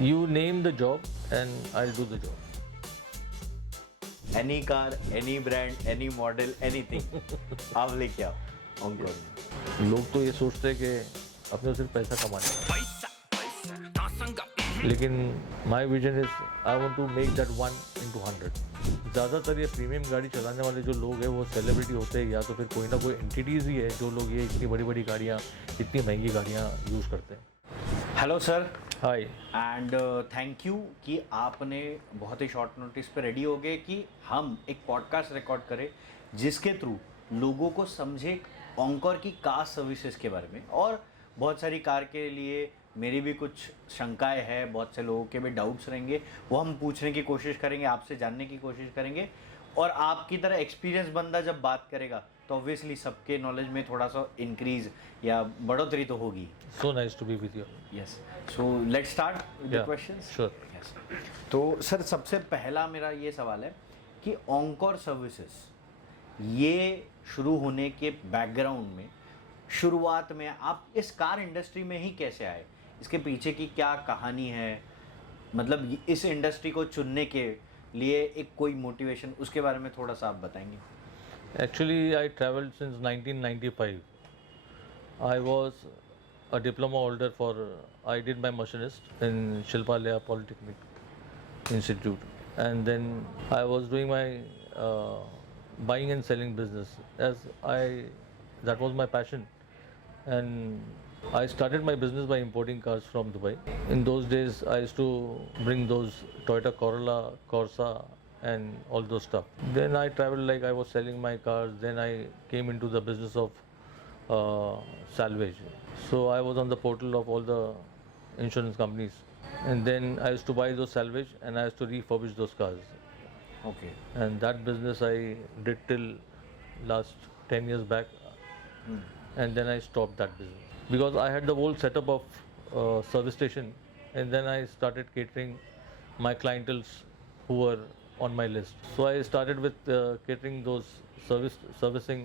You name the job and I'll do the job. Any car, any brand, any model, anything आप लेके आओ encore में। लोग तो ये सोचते हैं कि अपने सिर्फ पैसा कमाना है, लेकिन my vision is I want to make that 1 into 100। ज़्यादातर ये प्रीमियम गाड़ी चलाने वाले जो लोग हैं वो सेलिब्रिटी होते हैं, या तो फिर कोई ना कोई एंटिटीज़ ही है जो लोग ये इतनी बड़ी बड़ी गाड़ियाँ, इतनी महंगी गाड़ियाँ यूज़ करते हैं। Hello sir, hi. And thank you कि आपने बहुत ही शॉर्ट नोटिस पे रेडी हो गए कि हम एक पॉडकास्ट रिकॉर्ड करें जिसके थ्रू लोगों को समझे ऑनकोर की कार सर्विसेज के बारे में। और बहुत सारी कार के लिए मेरी भी कुछ शंकाएं हैं, बहुत से लोगों के भी डाउट्स रहेंगे, वो हम पूछने की कोशिश करेंगे, आपसे जानने की कोशिश करेंगे। और आपकी तरह एक्सपीरियंस बंदा जब बात करेगा तो ऑब्वियसली सबके नॉलेज में थोड़ा सा इंक्रीज या बढ़ोतरी तो होगी। So nice to be with you. Yes, so let's start with the questions. Sure. Yes, तो सर सबसे पहला मेरा ये सवाल है कि ऑनकोर सर्विसेज ये शुरू होने के बैकग्राउंड में, शुरुआत में आप इस कार इंडस्ट्री में ही कैसे आए, इसके पीछे की क्या कहानी है, मतलब इस इंडस्ट्री को चुनने के लिए एक कोई मोटिवेशन, उसके बारे में थोड़ा सा आप बताएंगे। Actually, I traveled since 1995. I was a diploma holder for, I did my machinist in Shilpalaya Polytechnic Institute. And then I was doing my buying and selling business that was my passion. And I started my business by importing cars from Dubai. In those days, I used to bring those Toyota Corolla, Corsa, and all those stuff. Then I traveled, like I was selling my cars. Then I came into the business of salvage. So I was on the portal of all the insurance companies, and then I used to buy those salvage and I used to refurbish those cars. Okay. And that business I did till last 10 years back. And then I stopped that business because I had the whole setup of service station, and then I started catering my clientels who were on my list. So I started with catering those servicing,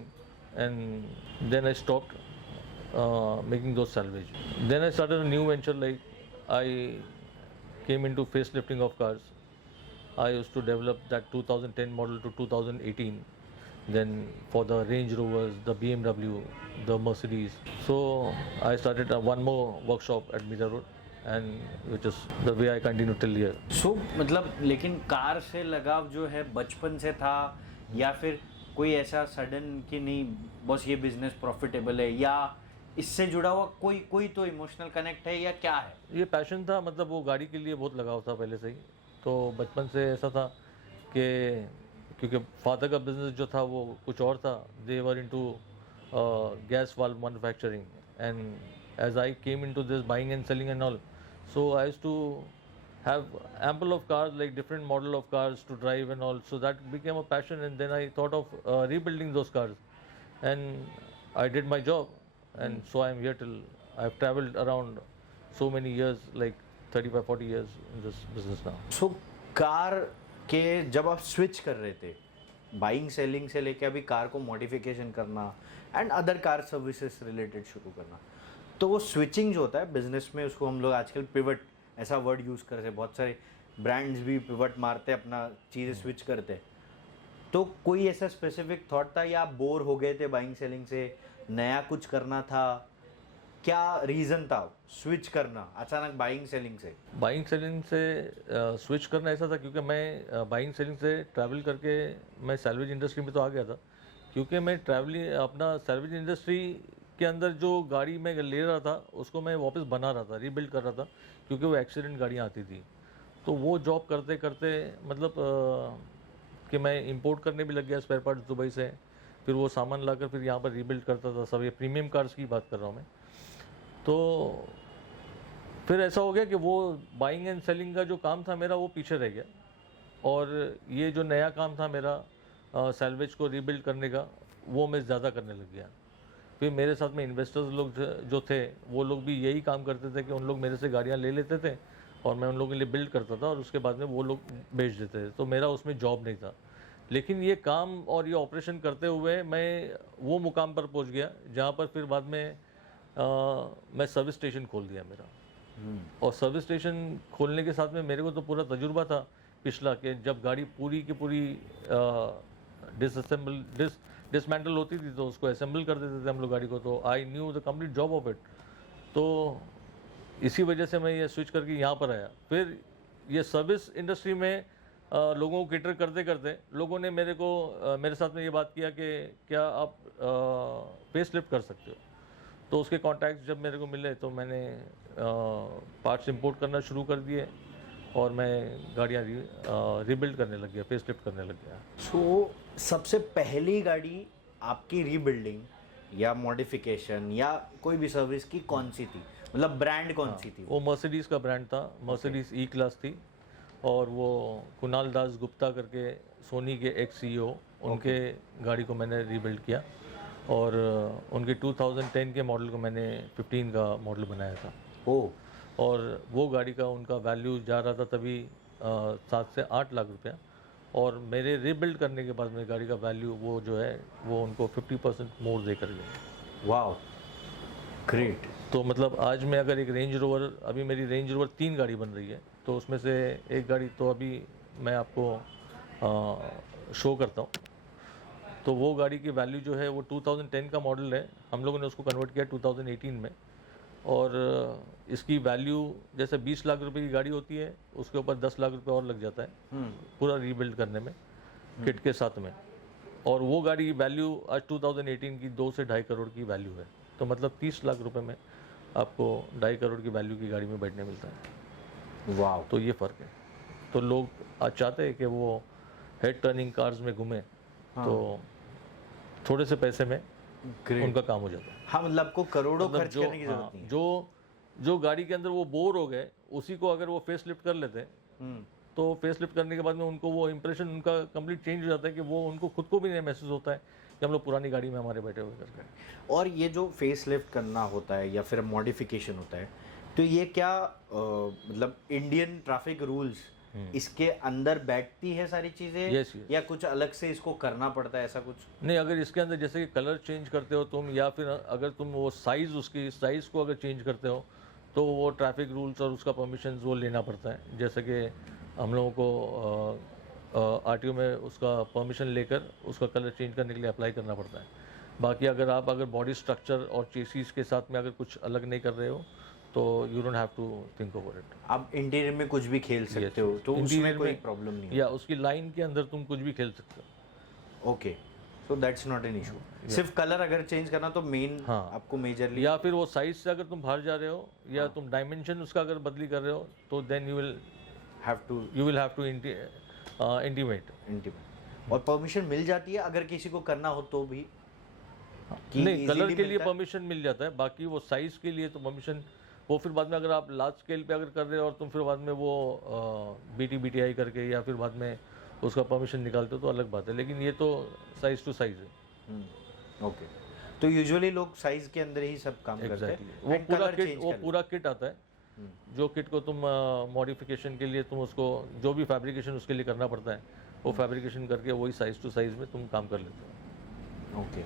and then I stopped making those salvage. Then I started a new venture, like I came into facelifting of cars. I used to develop that 2010 model to 2018. Then for the Range Rovers, the BMW, the Mercedes. So I started one more workshop at Mira Road, and which is the way I continue till here. So मतलब लेकिन car से लगाव जो है बचपन से था, या फिर कोई ऐसा सडन कि नहीं बस ये बिजनेस प्रॉफिटेबल है, या इससे जुड़ा हुआ कोई तो इमोशनल कनेक्ट है, या क्या है? ये पैशन था, मतलब वो गाड़ी के लिए बहुत लगाव था पहले से ही। तो बचपन से ऐसा था कि क्योंकि फादर का बिजनेस जो था वो कुछ और था, they were into gas valve manufacturing, and as I came into this buying and selling and all, so I used to have ample of cars, like different model of cars to drive and all, so that became a passion. And then I thought of rebuilding those cars, and I did my job, and so I am here till I've traveled around so many years, like 35-40 years in this business now. So car के जब आप switch कर रहे थे buying selling से लेके अभी car को मॉडिफिकेशन करना and other car services related शुरू करना, तो वो स्विचिंग जो होता है बिजनेस में, उसको हम लोग आजकल पिवट ऐसा वर्ड यूज़ करते हैं, बहुत सारे ब्रांड्स भी पिवट मारते हैं, अपना चीज़ें स्विच करते हैं। तो कोई ऐसा स्पेसिफिक थॉट था, या आप बोर हो गए थे बाइंग सेलिंग से, नया कुछ करना था, क्या रीज़न था स्विच करना अचानक बाइंग सेलिंग से? बाइंग सेलिंग से स्विच करना ऐसा था क्योंकि मैं बाइंग सेलिंग से ट्रैवल करके मैं सैलवेज इंडस्ट्री में तो आ गया था, क्योंकि मैं ट्रैवलिंग अपना सैलवेज इंडस्ट्री के अंदर जो गाड़ी मैं ले रहा था उसको मैं वापस बना रहा था, रीबिल्ड कर रहा था, क्योंकि वो एक्सीडेंट गाड़ियाँ आती थी। तो वो जॉब करते करते मतलब कि मैं इंपोर्ट करने भी लग गया स्पेयर पार्ट्स दुबई से, फिर वो सामान लाकर फिर यहाँ पर रीबिल्ड करता था सब। ये प्रीमियम कार्स की बात कर रहा हूँ मैं। तो फिर ऐसा हो गया कि वो बाइंग एंड सेलिंग का जो काम था मेरा वो पीछे रह गया, और ये जो नया काम था मेरा सैलवेज को रीबिल्ड करने का, वो मैं ज़्यादा करने लग गया। फिर मेरे साथ में इन्वेस्टर्स लोग जो थे वो लोग भी यही काम करते थे कि उन लोग मेरे से गाड़ियाँ ले लेते थे और मैं उन लोगों के लिए बिल्ड करता था, और उसके बाद में वो लोग बेच देते थे। तो मेरा उसमें जॉब नहीं था, लेकिन ये काम और ये ऑपरेशन करते हुए मैं वो मुकाम पर पहुंच गया जहाँ पर फिर बाद में मैं सर्विस स्टेशन खोल दिया मेरा। और सर्विस स्टेशन खोलने के साथ में मेरे को तो पूरा तजुर्बा था पिछला, कि जब गाड़ी पूरी की पूरी डिसमेंटल होती थी तो उसको असेंबल कर देते थे हम लोग गाड़ी को, तो I knew the complete job of it. तो इसी वजह से मैं ये स्विच करके यहाँ पर आया। फिर ये सर्विस इंडस्ट्री में लोगों को केटर करते करते लोगों ने मेरे साथ में ये बात किया कि क्या आप फेस लिफ्ट कर सकते हो। तो उसके कॉन्टैक्ट्स जब मेरे को मिले तो मैंने पार्ट्स इंपोर्ट करना शुरू कर दिए और मैं गाड़ियाँ रीबिल्ड करने लग गया, फेस लिफ्ट करने लग गया। सो सबसे पहली गाड़ी आपकी रीबिल्डिंग या मॉडिफिकेशन या कोई भी सर्विस की कौन सी थी, मतलब ब्रांड कौन सी थी? वो मर्सिडीज़ का ब्रांड था, मर्सिडीज़ ई क्लास थी। और वो कुणाल दास गुप्ता करके सोनी के एक्स CEO, उनके गाड़ी को मैंने रीबिल्ड किया और उनके 2010 के मॉडल को मैंने 15 का मॉडल बनाया था। ओ, और वो गाड़ी का उनका वैल्यू जा रहा था तभी 7 से 8 लाख रुपया, और मेरे रीबिल्ड करने के बाद मेरी गाड़ी का वैल्यू वो जो है वो उनको 50% मोर दे कर गया। Wow, great. तो मतलब आज मैं अगर एक रेंज रोवर, अभी मेरी रेंज रोवर 3 गाड़ी बन रही है, तो उसमें से एक गाड़ी तो अभी मैं आपको शो करता हूँ। तो वो गाड़ी की वैल्यू जो है वो 2010 का मॉडल है, हम लोगों ने उसको कन्वर्ट किया 2018 में। और इसकी वैल्यू जैसे 20 लाख रुपए की गाड़ी होती है उसके ऊपर 10 लाख रुपए और लग जाता है पूरा रीबिल्ड करने में, किट के साथ में। और वो गाड़ी की वैल्यू आज 2018 की 2 से 2.5 करोड़ की वैल्यू है। तो मतलब 30 लाख रुपए में आपको 2.5 करोड़ की वैल्यू की गाड़ी में बैठने मिलता है। वाओ। तो ये फ़र्क है। तो लोग आज चाहते हैं कि वो हेड टर्निंग कार्स में घूमें, तो थोड़े से पैसे में उनका काम हो जाता है। हाँ, मतलब आपको करोड़ों मतलब खर्च करने की जरूरत नहीं है। जो गाड़ी के अंदर वो बोर हो गए उसी को अगर वो फेस लिफ्ट कर लेते हैं तो फेस लिफ्ट करने के बाद में उनको वो इंप्रेशन उनका कंप्लीट चेंज हो जाता है कि वो उनको खुद को भी नहीं महसूस होता है कि हम लोग पुरानी गाड़ी में हमारे बैठे हुए करके। और ये जो फेस लिफ्ट करना होता है या फिर मॉडिफिकेशन होता है, तो ये क्या मतलब इंडियन ट्रैफिक रूल्स इसके अंदर बैठती है सारी चीजें? Yes, yes. या कुछ अलग से इसको करना पड़ता है, ऐसा कुछ? नहीं, अगर इसके अंदर जैसे कि कलर चेंज करते हो तुम, या फिर अगर तुम वो साइज़, उसकी साइज़ को अगर चेंज करते हो तो वो ट्रैफिक रूल्स और उसका परमिशन वो लेना पड़ता है। जैसे कि हम लोगों को RTO में उसका परमिशन लेकर उसका कलर चेंज करने के लिए अप्लाई करना पड़ता है। बाकी अगर बॉडी स्ट्रक्चर और चेसिस के साथ में अगर कुछ अलग नहीं कर रहे हो तो you don't have to think over it. आप इंटीरियर में कुछ भी खेल सकते हो, तो उसमें कोई प्रॉब्लम नहीं है? या उसकी लाइन के अंदर तुम कुछ भी खेल सकते हो। Okay, so that's not an issue. सिर्फ कलर अगर चेंज करना तो मेन आपको मेजरली, या फिर वो साइज से अगर तुम बाहर जा रहे हो या तुम डायमेंशन उसका अगर बदली कर रहे हो तो then you will have to intimate. और परमिशन मिल जाती है अगर किसी को करना हो तो भी? नहीं, कलर के लिए परमिशन मिल जाता है, बाकी वो साइज के लिए तो परमिशन वो फिर बाद में अगर आप लार्ज स्केल पे अगर कर रहे हो और तुम फिर बाद में वो BTI करके या फिर बाद में उसका परमिशन निकालते हो तो अलग बात है, लेकिन ये तो साइज टू साइज है। ओके, तो यूजुअली लोग साइज के अंदर ही सब काम करते हैं। वो पूरा किट आता है, जो किट को तुम मॉडिफिकेशन के लिए तुम उसको जो भी फैब्रिकेशन उसके लिए करना पड़ता है वो फैब्रिकेशन करके वही साइज टू साइज में तुम काम कर लेते हो। ओके,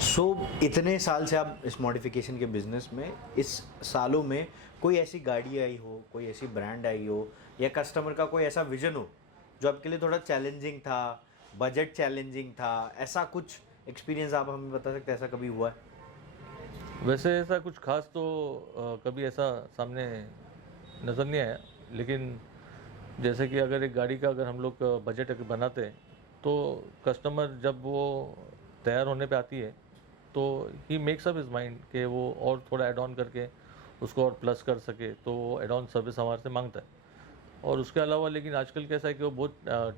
सो इतने साल से आप इस मॉडिफिकेशन के बिजनेस में, इस सालों में कोई ऐसी गाड़ी आई हो, कोई ऐसी ब्रांड आई हो, या कस्टमर का कोई ऐसा विजन हो जो आपके लिए थोड़ा चैलेंजिंग था, बजट चैलेंजिंग था, ऐसा कुछ एक्सपीरियंस आप हमें बता सकते हैं? ऐसा कभी हुआ है? वैसे ऐसा कुछ खास तो कभी ऐसा सामने नज़र नहीं आया, लेकिन जैसे कि अगर एक गाड़ी का अगर हम लोग बजट अगर बनाते हैं तो कस्टमर जब वो तैयार होने पे आती है तो he makes up his mind कि वो और थोड़ा ऐड ऑन करके उसको और प्लस कर सके, तो वो ऐड ऑन सर्विस हमारे से मांगता है। और उसके अलावा लेकिन आजकल कैसा है कि वो बहुत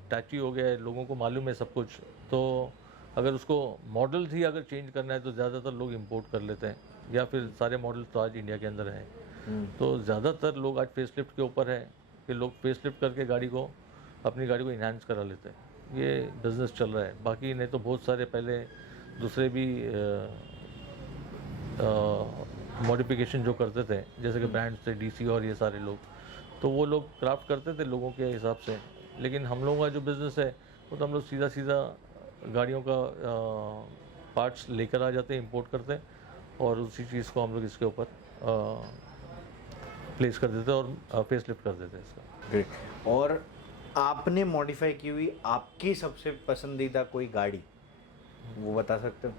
टैची हो गया है, लोगों को मालूम है सब कुछ, तो अगर उसको मॉडल्स ही अगर चेंज करना है तो ज़्यादातर लोग इंपोर्ट कर लेते हैं, या फिर सारे मॉडल्स तो आज इंडिया के अंदर हैं। तो ज़्यादातर लोग आज फेसलिफ्ट के ऊपर है कि लोग फेसलिफ्ट करके अपनी गाड़ी को इन्हांस करा लेते हैं। ये बिज़नेस चल रहा है, बाकी नहीं तो बहुत सारे पहले दूसरे भी मॉडिफिकेशन जो करते थे जैसे कि ब्रांड्स थे DC और ये सारे लोग, तो वो लोग क्राफ्ट करते थे लोगों के हिसाब से। लेकिन हम लोगों का जो बिज़नेस है वो तो हम लोग सीधा सीधा गाड़ियों का पार्ट्स लेकर आ जाते हैं, इंपोर्ट करते हैं और उसी चीज़ को हम लोग इसके ऊपर प्लेस कर देते हैं और फेस लिफ्ट कर देते हैं इसका। ग्रेट। और आपने मॉडिफाई की हुई आपकी सबसे पसंदीदा कोई गाड़ी वो बता सकते हो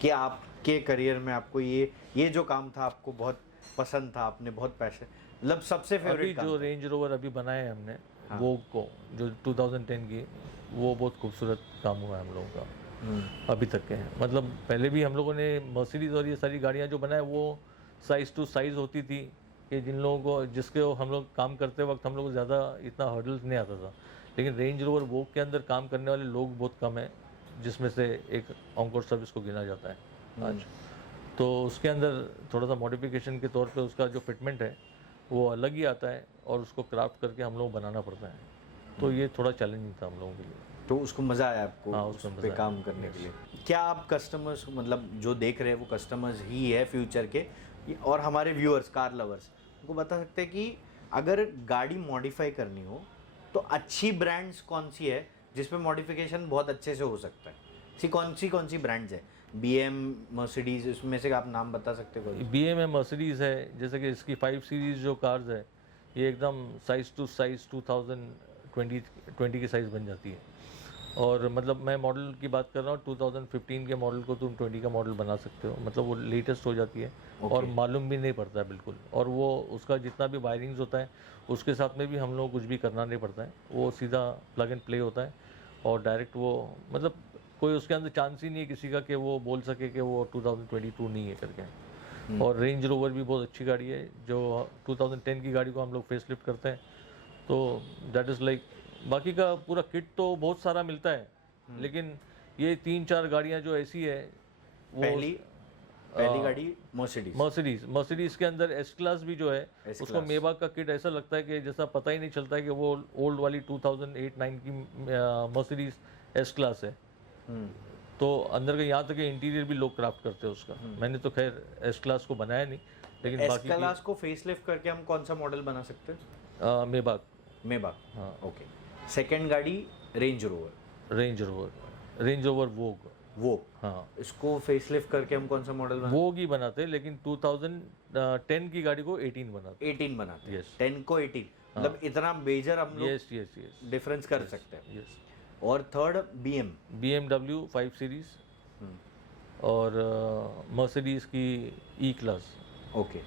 कि आपके करियर में आपको ये जो काम था आपको बहुत पसंद था, आपने बहुत पैसे मतलब सबसे अभी फेवरेट काम जो था? रेंज रोवर अभी बनाए हैं हमने हाँ। वो को जो 2010 की, वो बहुत खूबसूरत काम हुआ है हम लोगों का अभी तक के हैं। मतलब पहले भी हम लोगों ने मर्सिडीज और ये सारी गाड़ियाँ जो बनाए वो साइज़ टू साइज़ होती थी कि जिन लोगों को जिसके हम लोग काम करते वक्त हम लोग को ज़्यादा इतना हर्डल्स नहीं आता था। लेकिन रेंज रोवर वोग के अंदर काम करने वाले लोग बहुत कम हैं, जिसमें से एक ऑनकोर सर्विस को गिना जाता है आज। तो उसके अंदर थोड़ा सा मॉडिफिकेशन के तौर पे उसका जो फिटमेंट है वो अलग ही आता है और उसको क्राफ्ट करके हम लोग बनाना पड़ता है। तो ये थोड़ा चैलेंजिंग था हम लोगों के लिए। तो उसको मज़ा आया आपको हाँ, उस उसमें पे मज़ा आया। काम करने के लिए? क्या आप कस्टमर्स मतलब जो देख रहे हैं वो कस्टमर्स ही है फ्यूचर के, और हमारे व्यूअर्स कार लवर्स उनको बता सकते हैं कि अगर गाड़ी मॉडिफाई करनी हो तो अच्छी ब्रांड्स कौन सी है जिसपे मॉडिफिकेशन बहुत अच्छे से हो सकता है? कौन सी ब्रांड्स है? BM, मर्सिडीज, इसमें से आप नाम बता सकते हो कोई? BM है, मर्सिडीज़ है, जैसे कि इसकी 5 सीरीज़ जो कार्स है ये एकदम साइज़ टू साइज़ 2020 की साइज़ बन जाती है। और मतलब मैं मॉडल की बात कर रहा हूँ, 2015 के मॉडल को तुम 20 का मॉडल बना सकते हो। मतलब वो लेटेस्ट हो जाती है और मालूम भी नहीं पड़ता है बिल्कुल। और वो उसका जितना भी वायरिंग्स होता है उसके साथ में भी हम लोग कुछ भी करना नहीं पड़ता है, वो सीधा प्लग एंड प्ले होता है और डायरेक्ट वो मतलब कोई उसके अंदर चांस ही नहीं है किसी का कि वो बोल सके कि वो 2022 नहीं है करके। और रेंज रोवर भी बहुत अच्छी गाड़ी है जो 2010 की गाड़ी को हम लोग फेस लिफ्ट करते हैं। तो दैट इज़ लाइक बाकी का पूरा किट तो बहुत सारा मिलता है, लेकिन ये 3-4 गाड़ियाँ जो ऐसी है वो पहली गाड़ी मर्सिडीज। मर्सिडीज़ के अंदर एस क्लास भी जो है S उसको क्लास। मेबाक का किट ऐसा लगता है कि जैसा पता ही नहीं चलता है कि वो ओल्ड वाली 2008-9 की मर्सिडीज़ एस क्लास है। तो अंदर का यहाँ तक इंटीरियर भी लोग क्राफ्ट करते हैं उसका। मैंने तो खैर एस क्लास को बनाया नहीं, लेकिन एस बाकी क्लास को फेसलिफ्ट करके हम कौन सा मॉडल बना सकते हैं? मेबाक, हाँ, ओके। सेकंड गाड़ी रेंज रोवर रेंज रोवर वोग, वो हाँ इसको फेसलिफ्ट करके हम कौन सा मॉडल बना? वोग ही बनाते हैं, लेकिन 2010 की गाड़ी को 18 बनाते 18 बनाते हैं। Yes. 10 को 18 मतलब इतना मेजर हम हैं। लोग यस यस यस डिफरेंस कर सकते हैं। यस। और थर्ड BMW 5 सीरीज और मर्सिडीज़ की ई क्लास। ओके।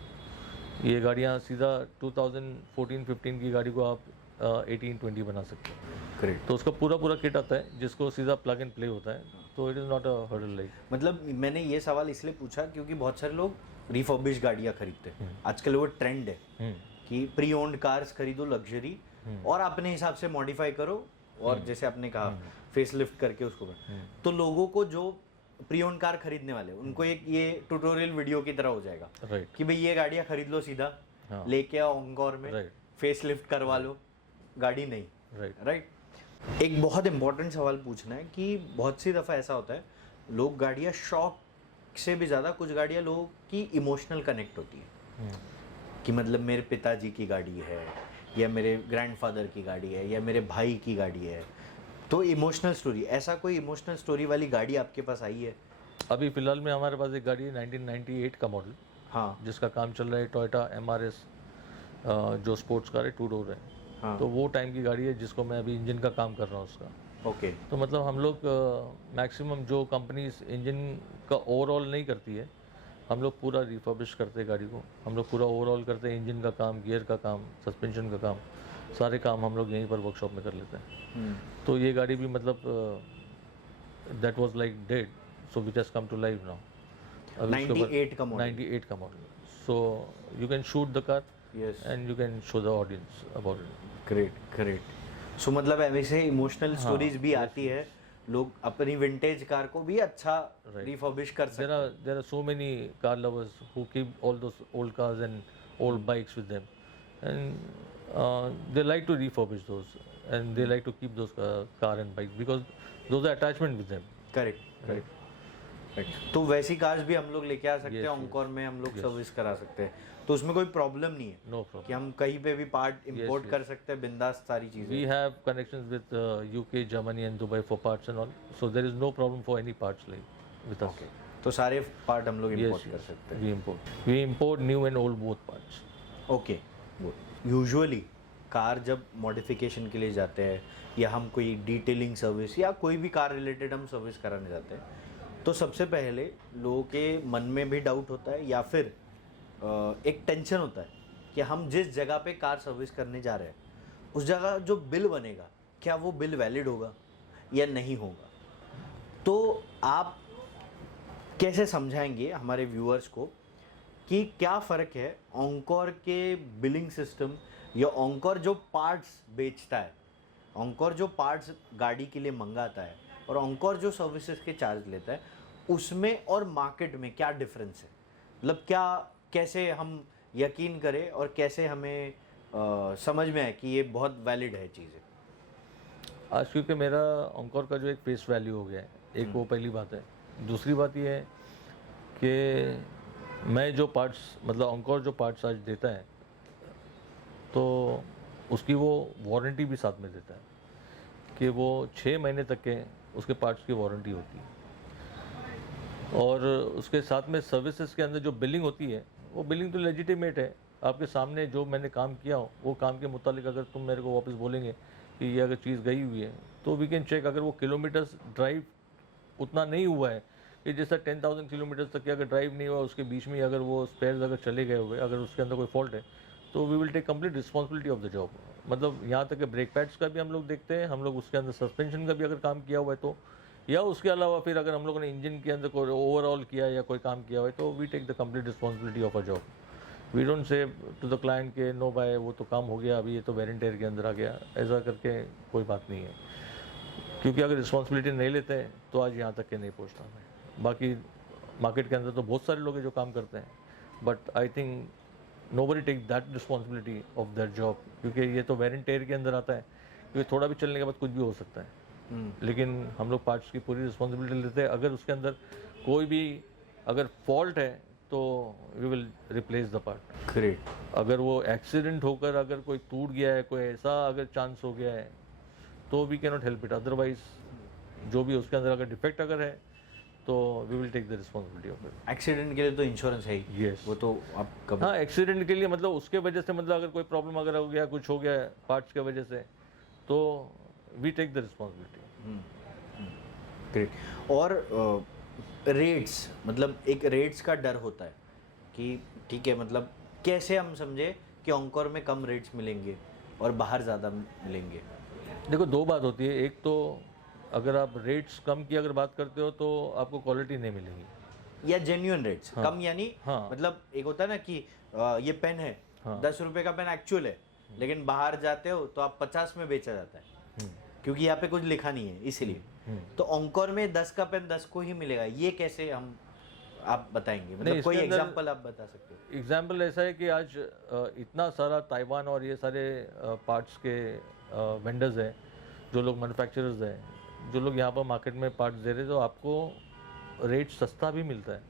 ये गाड़ियाँ सीधा 2014-15 की गाड़ी को आप 18-20 बना सकते हैं। ग्रेट। तो उसका पूरा किट आता है जिसको सीधा प्लग एंड प्ले होता है, तो it is not a hurdle like. मतलब मैंने ये सवाल इसलिए पूछा क्योंकि बहुत सारे लोग रिफर्बिश गाड़ियाँ खरीदते हैं। आजकल वो ट्रेंड है कि प्री ओन्ड कार्स खरीदो लग्जरी और अपने हिसाब से मॉडिफाई करो, और जैसे आपने कहा फेस लिफ्ट करके उसको तो लोगों को जो प्री ओन्ड कार खरीदने वाले उनको एक ये ट्यूटोरियल वीडियो की तरह हो जाएगा राइट कि भाई ये गाड़ियाँ खरीद लो सीधा, हाँ। लेके आओ ऑनकॉर में, राइट फेस लिफ्ट करवा लो, गाड़ी नहीं। Right right. एक बहुत इंपॉर्टेंट सवाल पूछना है कि बहुत सी दफ़ा ऐसा होता है लोग गाड़ियाँ शौक से भी ज़्यादा, कुछ गाड़ियाँ लोगों की इमोशनल कनेक्ट होती है कि मतलब मेरे पिताजी की गाड़ी है या मेरे ग्रैंडफादर की गाड़ी है या मेरे भाई की गाड़ी है, तो इमोशनल स्टोरी, ऐसा कोई इमोशनल स्टोरी वाली गाड़ी आपके पास आई है? अभी फ़िलहाल में हमारे पास एक गाड़ी है 1998 का मॉडल, हाँ जिसका काम चल रहा है टोयोटा MRS, जो स्पोर्ट्स कार है, 2 डोर है। हाँ। तो वो टाइम की गाड़ी है जिसको मैं अभी इंजन का काम कर रहा हूँ उसका। ओके। तो मतलब हम लोग मैक्सिमम जो कंपनीज इंजन का ओवरऑल नहीं करती है, हम लोग पूरा रिफर्बिश करते हैं गाड़ी को। हम लोग पूरा ओवरऑल करते हैं, इंजन का काम, गियर का काम, सस्पेंशन का काम, सारे काम हम लोग यहीं पर वर्कशॉप में कर लेते हैं। तो ये गाड़ी भी मतलब that was like dead, so which has come to life now. 98 का मॉडल। 98 का model. So you can shoot the car yes. And you can show the audience about it. Great. So मतलब ऐसे इमोशनल स्टोरीज भी आती है, लोग अपनी vintage car को भी अच्छा रिफर्बिश कर सकते हैं। There are so many car lovers who keep all those old cars and old bikes with them, and they like to refurbish those, and they like to keep those car and bikes because those are attachment with them. Correct. तो वैसी cars भी हम लोग लेके आ सकते हैं, Yes, ऑनकॉर में हम लोग सर्विस करा सकते हैं, तो उसमें कोई प्रॉब्लम नहीं है No कि problem. हम कहीं पे भी पार्ट इंपोर्ट कर सकते हैं बिंदास सारी चीजें। We have connections with UK, Germany, and Dubai for parts and all, so there is no problem for any parts like with us. तो सारे पार्ट हम लोग Yes, इंपोर्ट कर yes. सकते हैं। We import new and old both parts. Okay. Usually car जब modification के लिए जाते हैं या हम कोई डिटेलिंग सर्विस या कोई भी कार रिलेटेड हम सर्विस कराने जाते हैं, तो सबसे पहले लोगों के मन में भी डाउट होता है या फिर एक टेंशन होता है कि हम जिस जगह पे कार सर्विस करने जा रहे हैं उस जगह जो बिल बनेगा क्या वो बिल वैलिड होगा या नहीं होगा। तो आप कैसे समझाएंगे हमारे व्यूअर्स को कि क्या फ़र्क है ओंकोर के बिलिंग सिस्टम या ओंकोर जो पार्ट्स बेचता है, ओंकोर जो पार्ट्स गाड़ी के लिए मंगाता है और ओंकोर जो सर्विसेज के चार्ज लेता है, उसमें और मार्केट में क्या डिफरेंस है? मतलब क्या, कैसे हम यकीन करें और कैसे हमें समझ में आए कि ये बहुत वैलिड है चीज़ें? आज क्योंकि मेरा ओंकोर का जो एक फेस वैल्यू हो गया है, एक वो पहली बात है। दूसरी बात ये है कि मैं जो पार्ट्स मतलब ओंकोर जो पार्ट्स आज देता है तो उसकी वो वारंटी भी साथ में देता है कि वो 6 महीने तक के उसके पार्ट्स की वारंटी होती है। और उसके साथ में सर्विसेज के अंदर जो बिलिंग होती है वो बिलिंग तो लेजिटिमेट है, आपके सामने जो मैंने काम किया हो वो काम के मुतालिक अगर तुम मेरे को वापस बोलेंगे कि ये अगर चीज़ गई हुई है तो वी कैन चेक। अगर वो किलोमीटर्स ड्राइव उतना नहीं हुआ है कि जैसा 10,000 किलोमीटर्स तक के अगर ड्राइव नहीं हुआ, उसके बीच में अगर वो स्पेयर्स अगर चले गए हुए, अगर उसके अंदर कोई फॉल्ट है तो we will take complete responsibility of the job. मतलब यहाँ तक कि ब्रेक पैड्स का भी हम लोग देखते हैं, हम लोग उसके अंदर सस्पेंशन का भी अगर काम किया हुआ है तो, या उसके अलावा फिर अगर हम लोगों ने इंजन के अंदर कोई ओवरऑल किया या कोई काम किया हुआ है तो we take the complete responsibility of a job. We don't say to the client के नो बाय वो तो काम हो गया, अभी ये तो वेर एंड टेयर के अंदर आ गया, ऐसा करके कोई बात नहीं है। क्योंकि अगर रिस्पॉन्सिबिलिटी नहीं लेते हैं तो आज यहाँ तक के नहीं पहुँचता मैं। बाकी मार्केट के अंदर तो बहुत सारे लोग हैं जो काम करते हैं, but I think nobody take that responsibility of that job, क्योंकि ये तो वेर एंड टेयर के अंदर आता है, क्योंकि थोड़ा भी चलने के बाद कुछ भी हो सकता है। लेकिन हम लोग पार्ट्स की पूरी रिस्पॉन्सिबिलिटी लेते हैं। अगर उसके अंदर कोई भी अगर फॉल्ट है तो we will replace the part. Great. अगर वो एक्सीडेंट होकर अगर कोई टूट गया है, कोई ऐसा अगर चांस हो गया है तो we can not help it. Otherwise जो भी उसके अंदर अगर डिफेक्ट अगर है तो we will take the responsibility of it. Accident के लिए तो इंश्योरेंस है ही। Yes. वो तो आप कब हाँ, एक्सीडेंट के लिए मतलब उसके वजह से मतलब अगर कोई प्रॉब्लम अगर हो गया, कुछ हो गया पार्ट्स के वजह से, तो we take the responsibility. Great. और रेट्स, मतलब एक रेट्स का डर होता है कि ठीक है, मतलब कैसे हम समझे कि ओंकोर में कम रेट्स मिलेंगे और बाहर ज़्यादा मिलेंगे? देखो, दो बात होती है। एक तो अगर आप रेट्स कम की अगर बात करते हो तो आपको क्वालिटी नहीं मिलेगी, या जेन्युइन रेट्स हाँ। कम, यानी हाँ। मतलब एक होता है ना कि ये पेन है, हाँ। 10 रुपए का पेन एक्चुअल है, लेकिन बाहर जाते हो तो आप 50 में बेचा जाता है क्योंकि यहाँ पे कुछ लिखा नहीं है इसीलिए। तो ओंकोर में 10 का पेन 10 को ही मिलेगा, ये कैसे हम, आप बताएंगे? मतलब कोई एग्जांपल आप बता सकते हो? एग्जाम्पल ऐसा है कि आज इतना सारा ताइवान और ये सारे पार्ट्स के वेंडर्स हैं, जो लोग मैन्युफैक्चरर्स हैं, जो लोग यहाँ पर मार्केट में पार्ट्स दे रहे हैं, तो आपको रेट सस्ता भी मिलता है।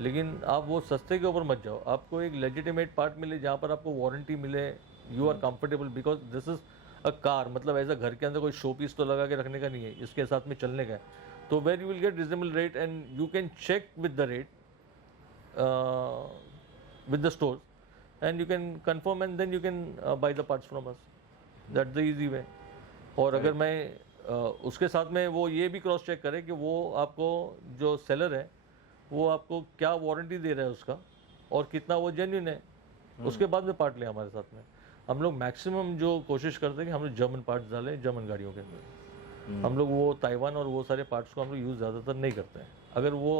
लेकिन आप वो सस्ते के ऊपर मत जाओ, आपको एक लेजिटिमेट पार्ट मिले जहाँ पर आपको वारंटी मिले, you are comfortable, because this is a car. मतलब ऐसा घर के अंदर कोई शो पीस तो लगा के रखने का नहीं है, इसके साथ में चलने का है। तो where you will get reasonable rate and you can check with the rate with the stores, and you can confirm and then you can buy the parts from us. That's the easy way. और अगर मैं उसके साथ में वो ये भी cross check करें कि वो आपको जो सेलर है वो आपको क्या वारंटी दे रहा है उसका और कितना वो जेन्युइन है, उसके बाद में पार्ट लें हमारे साथ में। हम लोग मैक्सिमम जो कोशिश करते हैं कि हम लोग जर्मन पार्ट्स डालें जर्मन गाड़ियों के अंदर। हम लोग वो ताइवान और वो सारे पार्ट्स को हम लोग यूज़ ज़्यादातर नहीं करते हैं। अगर वो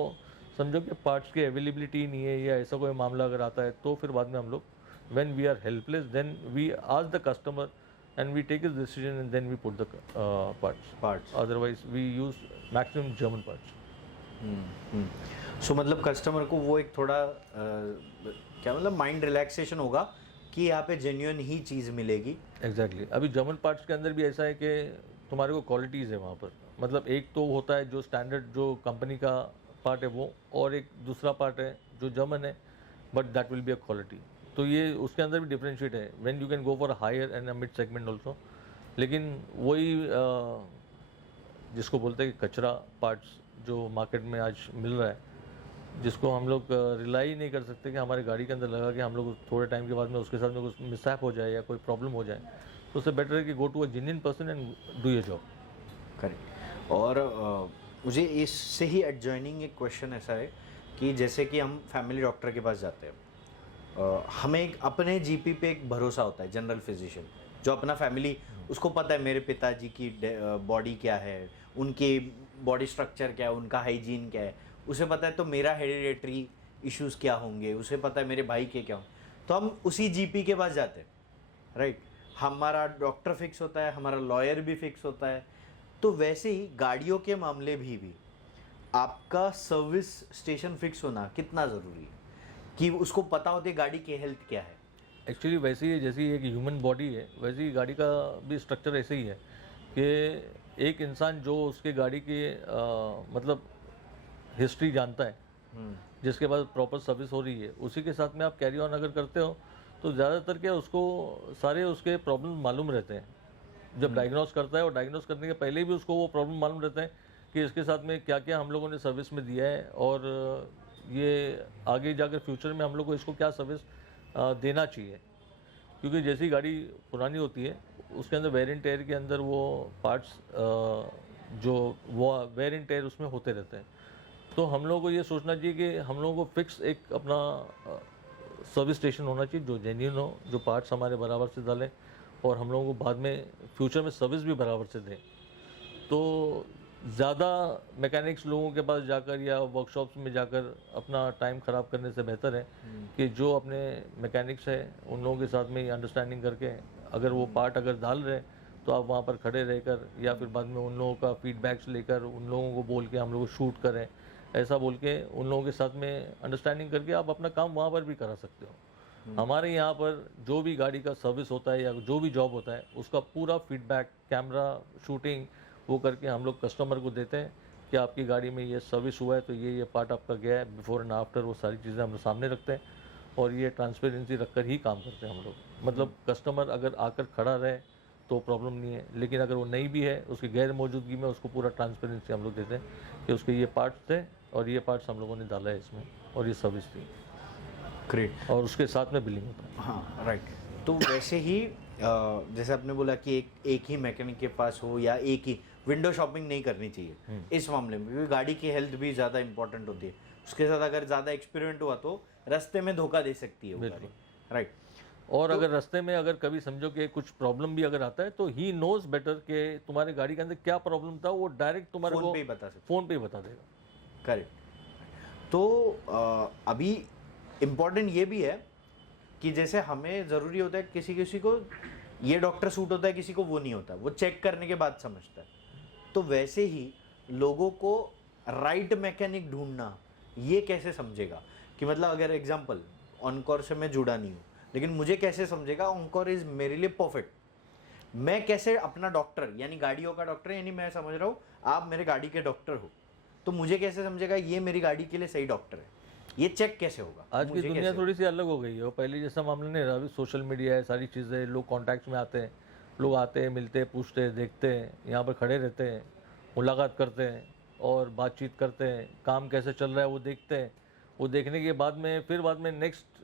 समझो कि पार्ट्स की अवेलेबिलिटी नहीं है या ऐसा कोई मामला अगर आता है तो फिर बाद में हम लोग when we are helpless then we ask the customer and we take his decision and then we put the parts. Otherwise we use maximum German parts. So मतलब कस्टमर को वो एक थोड़ा क्या मतलब माइंड रिलैक्सेशन होगा कि यहाँ पे जेन्युइन ही चीज़ मिलेगी। एग्जैक्टली। अभी जर्मन पार्ट्स के अंदर भी ऐसा है कि तुम्हारे को क्वालिटीज़ है वहाँ पर। मतलब एक तो होता है जो स्टैंडर्ड जो कंपनी का पार्ट है वो, और एक दूसरा पार्ट है जो जर्मन है, but that will be a quality. तो ये उसके अंदर भी डिफरेंशिएट है when you can go for higher and a mid segment also. लेकिन वही जिसको बोलते हैं कि कचरा पार्ट्स जो मार्केट में आज मिल रहा है, जिसको हम लोग रिलाई नहीं कर सकते कि हमारी गाड़ी के अंदर लगा कि हम लोग थोड़े टाइम के बाद में उसके साथ में कुछ मिसहैप हो जाए या कोई प्रॉब्लम हो जाए, तो उससे बेटर है कि go to a genuine person and do your job. Correct. और मुझे इससे ही एडजॉइनिंग एक क्वेश्चन ऐसा है कि जैसे कि हम फैमिली डॉक्टर के पास जाते हैं, हमें एक अपने जीपी पे एक भरोसा होता है, जनरल फिजिशियन जो अपना फैमिली, उसको पता है मेरे पिताजी की बॉडी क्या है, उनकी बॉडी स्ट्रक्चर क्या है, उनका हाइजीन क्या है, उसे पता है तो मेरा हेरिडेटरी इश्यूज क्या होंगे, उसे पता है मेरे भाई के क्या होंगे, तो हम उसी जीपी के पास जाते हैं, राइट। हमारा डॉक्टर फिक्स होता है, हमारा लॉयर भी फिक्स होता है। तो वैसे ही गाड़ियों के मामले भी आपका सर्विस स्टेशन फिक्स होना कितना ज़रूरी है कि उसको पता होती है गाड़ी की हेल्थ क्या है। एक्चुअली वैसे ही जैसी एक ह्यूमन बॉडी है, वैसे ही गाड़ी का भी स्ट्रक्चर ऐसे ही है कि एक इंसान जो उसके गाड़ी की मतलब हिस्ट्री जानता है, जिसके बाद प्रॉपर सर्विस हो रही है, उसी के साथ में आप कैरी ऑन अगर करते हो तो ज़्यादातर क्या उसको सारे उसके प्रॉब्लम मालूम रहते हैं। जब डायग्नोस करता है और डायग्नोस करने के पहले भी उसको वो प्रॉब्लम मालूम रहता है कि इसके साथ में क्या क्या हम लोगों ने सर्विस में दिया है और ये आगे जाकर फ्यूचर में हम लोग को इसको क्या सर्विस देना चाहिए। क्योंकि जैसी गाड़ी पुरानी होती है उसके अंदर वेर एंड टेयर के अंदर वो पार्ट्स जो वो वेर एंड टेयर उसमें होते रहते हैं। तो हम लोगों को ये सोचना चाहिए कि हम लोगों को फिक्स एक अपना सर्विस स्टेशन होना चाहिए जो जेन्युइन हो, जो पार्ट्स हमारे बराबर से डालें और हम लोगों को बाद में फ्यूचर में सर्विस भी बराबर से दें। तो ज़्यादा मैकेनिक्स लोगों के पास जाकर या वर्कशॉप्स में जाकर अपना टाइम ख़राब करने से बेहतर है कि जो अपने मैकेनिक्स है उन लोगों के साथ में अंडरस्टैंडिंग करके अगर वो पार्ट अगर डाल रहे हैं तो आप वहाँ पर खड़े रहकर या फिर बाद में उन लोगों का फीडबैक्स लेकर उन लोगों को बोल के हम लोग शूट करें, ऐसा बोल के उन लोगों के साथ में अंडरस्टैंडिंग करके आप अपना काम वहाँ पर भी करा सकते हो। हमारे यहाँ पर जो भी गाड़ी का सर्विस होता है या जो भी जॉब होता है उसका पूरा फीडबैक कैमरा शूटिंग वो करके हम लोग कस्टमर को देते हैं कि आपकी गाड़ी में ये सर्विस हुआ है तो ये पार्ट आपका गया है, बिफोर एंड आफ्टर वो सारी चीज़ें हम लोग सामने रखते हैं और ये ट्रांसपेरेंसी रखकर ही काम करते हैं हम लोग। मतलब कस्टमर अगर आकर खड़ा रहे तो प्रॉब्लम नहीं है, लेकिन अगर वो नहीं भी है उसकी गैर मौजूदगी में उसको पूरा ट्रांसपेरेंसी हम लोग देते हैं कि उसके ये पार्ट्स थे और ये पार्ट्स हम लोगों ने डाला है इसमें और ये सर्विस थी। ग्रेट। और उसके साथ में बिलिंग होता है। हाँ राइट। तो वैसे ही जैसे आपने बोला कि एक ही मैकेनिक के पास हो या एक ही, विंडो शॉपिंग नहीं करनी चाहिए इस मामले में, क्योंकि गाड़ी की हेल्थ भी ज़्यादा इंपॉर्टेंट होती है। उसके साथ अगर ज़्यादा एक्सपेरिमेंट हुआ तो रास्ते में धोखा दे सकती है वो गाड़ी, राइट। और अगर रास्ते में अगर कभी समझो कि कुछ प्रॉब्लम भी अगर आता है तो ही नोज बेटर कि तुम्हारी गाड़ी के अंदर क्या प्रॉब्लम था, वो डायरेक्ट तुम्हारे फ़ोन पे ही बता सकते, फ़ोन पे ही बता देगा। करेक्ट। तो अभी इम्पॉर्टेंट ये भी है कि जैसे हमें ज़रूरी होता है किसी किसी को ये डॉक्टर सूट होता है, किसी को वो नहीं होता, वो चेक करने के बाद समझता है। तो वैसे ही लोगों को राइट मैकेनिक ढूंढना, ये कैसे समझेगा कि मतलब अगर एग्जांपल ऑनकोर से मैं जुड़ा नहीं हूँ, लेकिन मुझे कैसे समझेगा ऑनकोर इज़ मेरे लिए परफेक्ट। मैं कैसे अपना डॉक्टर यानी गाड़ियों का डॉक्टर, यानी मैं समझ रहा हूँ आप मेरे गाड़ी के डॉक्टर हो, तो मुझे कैसे समझेगा ये मेरी गाड़ी के लिए सही डॉक्टर है, ये चेक कैसे होगा? आज की दुनिया थोड़ी सी अलग हो गई है, वो पहले जैसा मामला नहीं रहा। अभी सोशल मीडिया है, सारी चीज़ें, लोग कॉन्टैक्ट्स में आते हैं, लोग आते हैं, मिलते हैं, पूछते हैं, देखते हैं, यहाँ पर खड़े रहते हैं, मुलाकात करते हैं और बातचीत करते हैं, काम कैसे चल रहा है वो देखते हैं। वो देखने के बाद में फिर बाद में नेक्स्ट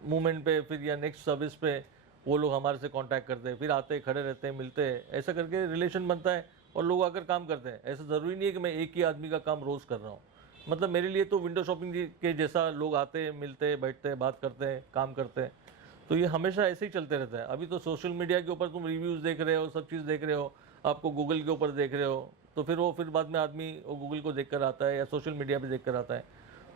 मूवमेंट पे फिर या नेक्स्ट सर्विस पे वो लोग हमारे से कांटेक्ट करते हैं, फिर आते हैं, खड़े रहते हैं, मिलते हैं, ऐसा करके रिलेशन बनता है और लोग आकर काम करते हैं। ऐसा ज़रूरी नहीं है कि मैं एक ही आदमी का काम रोज़ कर रहा हूँ। मतलब मेरे लिए तो विंडो शॉपिंग के जैसा लोग आते हैं, मिलते हैं, बैठते हैं, बात करते हैं, काम करते हैं, तो ये हमेशा ऐसे ही चलते रहता है। अभी तो सोशल मीडिया के ऊपर तुम रिव्यूज़ देख रहे हो, सब चीज़ देख रहे हो, आपको गूगल के ऊपर देख रहे हो, तो फिर बाद में आदमी वो गूगल को देख कर आता है या सोशल मीडिया पे देख कर आता है।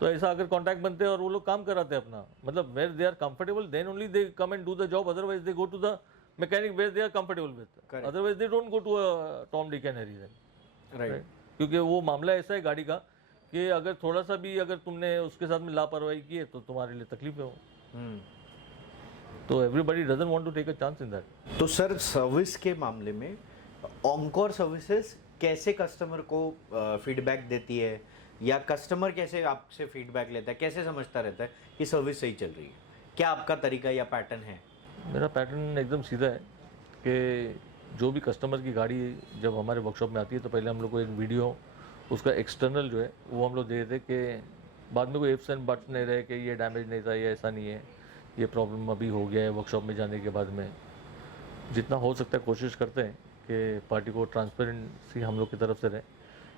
तो ऐसा अगर कॉन्टैक्ट बनते हैं और वो लोग काम कराते हैं अपना, मतलब where they are comfortable then only they come and do the job, otherwise they go to the mechanic where they are comfortable with, otherwise they don't go to Tom Dick and Harry then, right. क्योंकि वो मामला ऐसा है गाड़ी का कि अगर थोड़ा सा भी अगर तुमने उसके साथ में लापरवाही की है तो तुम्हारे लिए तकलीफ है वो। तो everybody doesn't want to take a chance in that. तो सर सर्विस के मामले में ऑनकोर सर्विसेज कैसे कस्टमर को फीडबैक देती है, या कस्टमर कैसे आपसे फीडबैक लेता है, कैसे समझता रहता है कि सर्विस सही चल रही है? क्या आपका तरीका या पैटर्न है? मेरा पैटर्न एकदम सीधा है कि जो भी कस्टमर की गाड़ी जब हमारे वर्कशॉप में आती है तो पहले हम लोग को एक वीडियो उसका एक्सटर्नल जो है वो हम लोग दे देते कि बाद में कोई इफ्स एंड बट्स नहीं रहे कि ये डैमेज नहीं था, ये ऐसा नहीं है, ये प्रॉब्लम अभी हो गया है वर्कशॉप में जाने के बाद में। जितना हो सकता है कोशिश करते हैं कि पार्टी को ट्रांसपेरेंसी हम लोग की तरफ से रहे।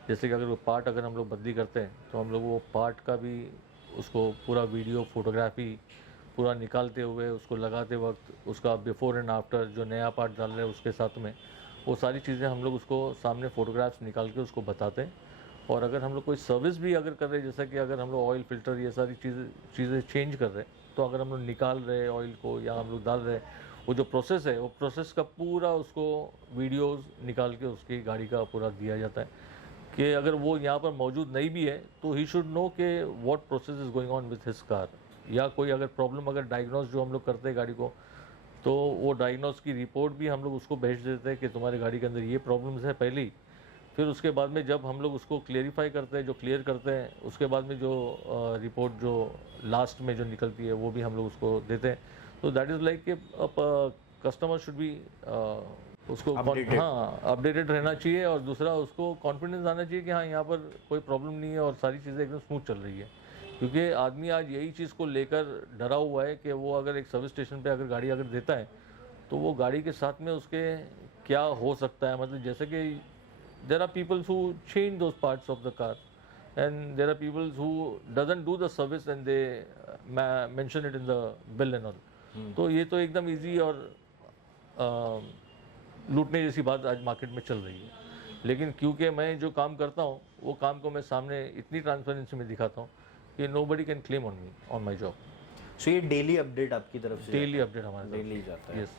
जैसे कि अगर वो पार्ट अगर हम लोग बदली करते हैं तो हम लोग वो पार्ट का भी उसको पूरा वीडियो फोटोग्राफी पूरा निकालते हुए उसको लगाते वक्त उसका बिफोर एंड आफ्टर जो नया पार्ट डाल रहे हैं उसके साथ में वो सारी चीज़ें हम लोग उसको सामने फ़ोटोग्राफ्स निकाल के उसको बताते हैं। और अगर हम लोग कोई सर्विस भी अगर कर रहे हैं, जैसा कि अगर हम लोग ऑयल फिल्टर ये सारी चीज़ें चेंज कर रहे हैं, तो अगर हम लोग निकाल रहे हैं ऑयल को या हम लोग डाल रहे हैं, वो जो प्रोसेस है वो प्रोसेस का पूरा उसको वीडियोस निकाल के उसकी गाड़ी का पूरा दिया जाता है कि अगर वो यहाँ पर मौजूद नहीं भी है तो ही शुड नो कि what process is going on with his car. या कोई अगर प्रॉब्लम अगर डायग्नोस जो हम लोग करते हैं गाड़ी को, तो वो डायग्नोस की रिपोर्ट भी हम लोग उसको भेज देते हैं कि तुम्हारी गाड़ी के अंदर ये प्रॉब्लम्स है पहले ही। फिर उसके बाद में जब हम लोग उसको क्लियरिफाई करते हैं, जो क्लियर करते हैं, उसके बाद में जो रिपोर्ट जो लास्ट में जो निकलती है वो भी हम लोग उसको देते हैं। तो दैट इज़ लाइक कि कस्टमर शुड बी उसको Updated. हाँ अपडेटेड रहना चाहिए, और दूसरा उसको कॉन्फिडेंस आना चाहिए कि हाँ यहाँ पर कोई प्रॉब्लम नहीं है और सारी चीज़ें एकदम स्मूथ चल रही है। क्योंकि आदमी आज यही चीज़ को लेकर डरा हुआ है कि वो अगर एक सर्विस स्टेशन पे अगर गाड़ी अगर देता है तो वो गाड़ी के साथ में उसके क्या हो सकता है। मतलब जैसे कि there are peoples who change those parts of the car and there are peoples who doesn't do the service and they mention it in the bill and all. तो ये तो एकदम ईजी और लूटने जैसी बात आज मार्केट में चल रही है। लेकिन क्योंकि मैं जो काम करता हूँ वो काम को मैं सामने इतनी ट्रांसपेरेंसी में दिखाता हूँ कि nobody can claim on me on my job. So ये डेली अपडेट आपकी तरफ से डेली अपडेट हमारे तरफ डेली जाता है? यस,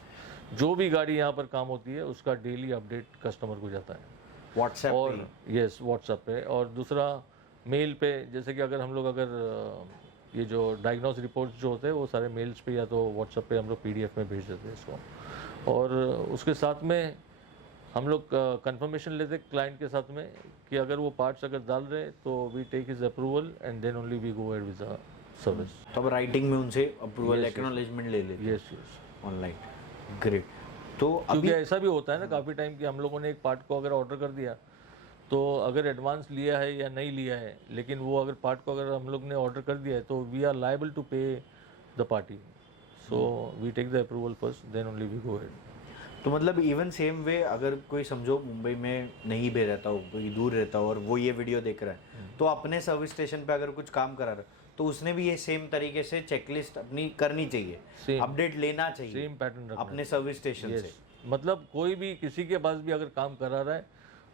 जो भी गाड़ी यहाँ पर काम होती है उसका डेली अपडेट कस्टमर को जाता है व्हाट्सएप और यस व्हाट्सएप पे। और दूसरा मेल पे, जैसे कि अगर हम लोग अगर ये जो डायग्नोस रिपोर्ट्स जो होते हैं वो सारे मेल्स पे या तो व्हाट्सएप पे हम लोग PDF में भेज देते हैं इसको। और उसके साथ में हम लोग कंफर्मेशन लेते क्लाइंट के साथ में कि अगर वो पार्ट्स अगर डाल रहे हैं तो we take his approval and then only we go ahead with the service. तो अब राइटिंग में उनसे अप्रूवल एक्नॉलेजमेंट ले लेते यस यस, ऑनलाइन। ग्रेट। तो क्योंकि अभी ऐसा भी होता है ना काफ़ी टाइम कि हम लोगों ने एक पार्ट को अगर ऑर्डर कर दिया तो अगर एडवांस लिया है या नहीं लिया है, लेकिन वो अगर पार्ट को अगर हम लोग ने ऑर्डर कर दिया है तो we are liable to pay the party. So we take the approval first then only we go ahead. तो मतलब इवन सेम वे अगर कोई समझो मुंबई में नहीं भी रहता हो, कोई दूर रहता हो और वो ये वीडियो देख रहा है तो अपने सर्विस स्टेशन पे अगर कुछ काम करा रहा है तो उसने भी ये सेम तरीके से चेकलिस्ट अपनी करनी चाहिए, Same. अपडेट लेना चाहिए सेम पैटर्न रखना अपने सर्विस स्टेशन से। मतलब कोई भी किसी के पास भी अगर काम करा रहा है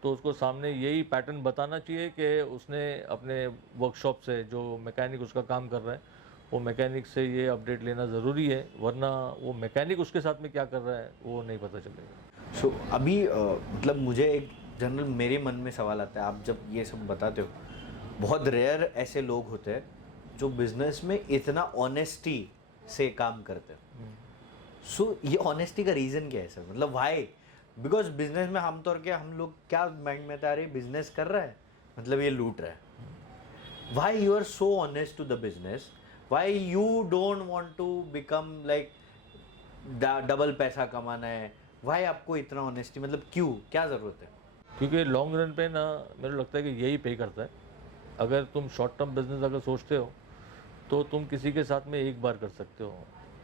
तो उसको सामने यही पैटर्न बताना चाहिए कि उसने अपने वर्कशॉप से जो मैकेनिक उसका काम कर रहा है वो मैकेनिक से ये अपडेट लेना ज़रूरी है, वरना वो मैकेनिक उसके साथ में क्या कर रहा है वो नहीं पता चलेगा। सो अभी मतलब मुझे एक जनरल मेरे मन में सवाल आता है, आप जब ये सब बताते हो बहुत रेयर ऐसे लोग होते हैं जो बिजनेस में इतना ऑनेस्टी से काम करते हैं। सो ये ऑनेस्टी का रीज़न क्या है सर? मतलब वाई? बिकॉज बिजनेस में आमतौर के हम लोग क्या माइंड में था, अरे बिजनेस कर रहा है मतलब ये लूट रहा है। Why you are so honest to the business? Why you don't want to become like double पैसा कमाना है? वाई आपको इतना ऑनेस्टी, मतलब क्यों, क्या ज़रूरत है? क्योंकि लॉन्ग रन पे ना मेरे को लगता है कि यही पे करता है। अगर तुम शॉर्ट टर्म बिजनेस अगर सोचते हो तो तुम किसी के साथ में एक बार कर सकते हो,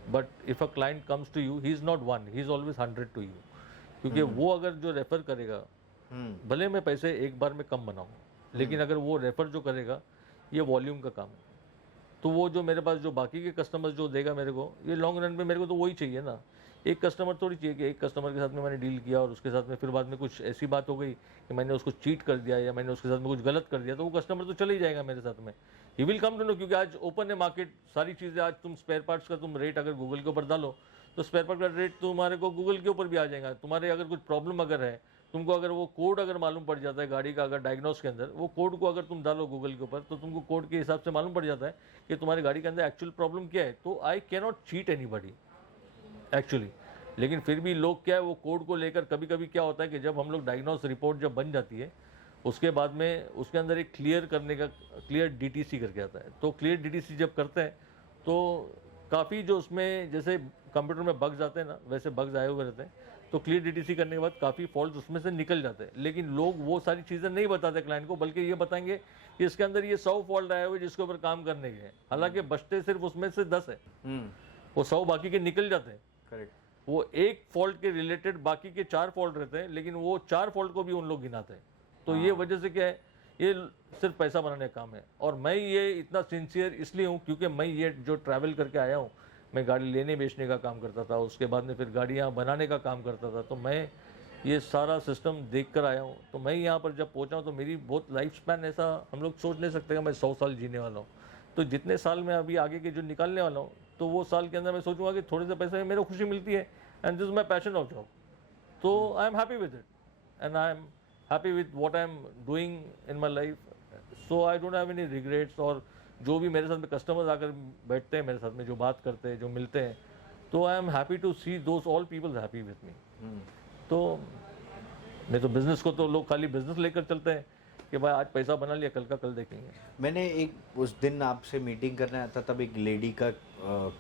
but if a client comes to you he is not one, he is always 100 to you. क्योंकि वो अगर जो रेफ़र करेगा, भले मैं पैसे एक बार में कम बनाऊँ, लेकिन अगर वो रेफ़र जो करेगा ये वॉल्यूम का काम है, तो वो जो मेरे पास जो बाकी के कस्टमर्स जो देगा मेरे को, ये लॉन्ग रन पे मेरे को तो वही चाहिए ना। एक कस्टमर थोड़ी चाहिए कि एक कस्टमर के साथ में मैंने डील किया और उसके साथ में फिर बाद में कुछ ऐसी बात हो गई कि मैंने उसको चीट कर दिया या मैंने उसके साथ में कुछ गलत कर दिया, तो वो कस्टमर तो चले ही जाएगा मेरे साथ में। He will come to know, क्योंकि आज ओपन है मार्केट, सारी चीज़ें। आज तुम स्पेयर पार्ट्स का तुम रेट अगर गूगल के ऊपर डालो तो स्पेयर पार्ट का रेट तुम्हारे को गूगल के ऊपर भी आ जाएगा। तुम्हारे अगर कुछ प्रॉब्लम अगर है, तुमको अगर वो कोड अगर मालूम पड़ जाता है गाड़ी का, अगर डायग्नोस के अंदर वो कोड को अगर तुम डालो गूगल के ऊपर तो तुमको कोड के हिसाब से मालूम पड़ जाता है कि तुम्हारी गाड़ी के अंदर एक्चुअल प्रॉब्लम क्या है। तो I can not cheat anybody actually. लेकिन फिर भी लोग क्या है, वो कोड को लेकर कभी कभी क्या होता है कि जब हम लोग डायग्नोस रिपोर्ट जब बन जाती है उसके बाद में उसके अंदर एक क्लियर करने का क्लियर DTC करके आता है। तो क्लियर DTC जब करते हैं तो काफ़ी जो उसमें जैसे कंप्यूटर में बग्स आते हैं ना, वैसे बग्स आए हुए रहते हैं। तो क्लियर डीटीसी करने के बाद काफ़ी फॉल्ट उसमें से निकल जाते हैं, लेकिन लोग वो सारी चीज़ें नहीं बताते क्लाइंट को, बल्कि ये बताएंगे कि इसके अंदर ये 100 फॉल्ट आए हुए जिसके ऊपर काम करने के हैं, हालांकि बचते सिर्फ उसमें से 10 है, वो 100 बाकी के निकल जाते हैं। करेक्ट। वो एक फॉल्ट के रिलेटेड बाकी के 4 फॉल्ट रहते हैं, लेकिन वो 4 फॉल्ट को भी उन लोग गिनाते हैं। तो ये वजह से क्या है, ये सिर्फ पैसा बनाने का काम है। और मैं ये इतना सिंसियर इसलिए हूँ क्योंकि मैं ये जो ट्रैवल करके आया हूँ, मैं गाड़ी लेने बेचने का काम करता था, उसके बाद में फिर गाड़ियाँ बनाने का काम करता था, तो मैं ये सारा सिस्टम देख कर आया हूँ। तो मैं यहाँ पर जब पहुँचा हूँ तो मेरी बहुत लाइफ स्पैन ऐसा हम लोग सोच नहीं सकते कि मैं 100 साल जीने वाला हूँ। तो जितने साल मैं अभी आगे के जो निकालने वाला हूँ, तो वो साल के अंदर मैं सोचूंगा कि थोड़े से पैसे में मेरे को खुशी मिलती है, and this is my passion of job. तो I am happy with it and I am happy with what I am doing in my life. So I don't have any regrets. और जो भी मेरे साथ में कस्टमर्स आकर बैठते हैं मेरे साथ में, जो बात करते हैं, जो मिलते हैं, तो I am happy to see those all people happy with me. तो मैं तो बिजनेस को तो लोग खाली बिजनेस लेकर चलते हैं कि भाई आज पैसा बना लिया, कल का कल देखेंगे। मैंने एक उस दिन आपसे मीटिंग करने आया था, तब एक लेडी का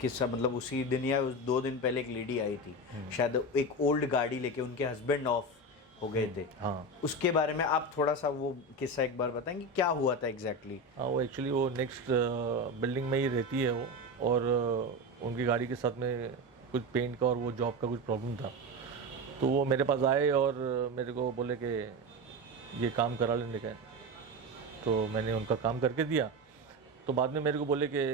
किस्सा, मतलब उसी दिन या उस 2 दिन पहले एक लेडी आई थी, शायद एक ओल्ड गाड़ी लेके, उनके हस्बैंड ऑफ हो गए थे। हाँ, उसके बारे में आप थोड़ा सा वो किस्सा एक बार बताएंगे, क्या हुआ था एग्जैक्टली? हाँ, वो एक्चुअली वो नेक्स्ट बिल्डिंग में ही रहती है वो, और उनकी गाड़ी के साथ में कुछ पेंट का और वो जॉब का कुछ प्रॉब्लम था। तो वो मेरे पास आए और मेरे को बोले कि ये काम करा लेने का है। तो मैंने उनका काम करके दिया। तो बाद में मेरे को बोले कि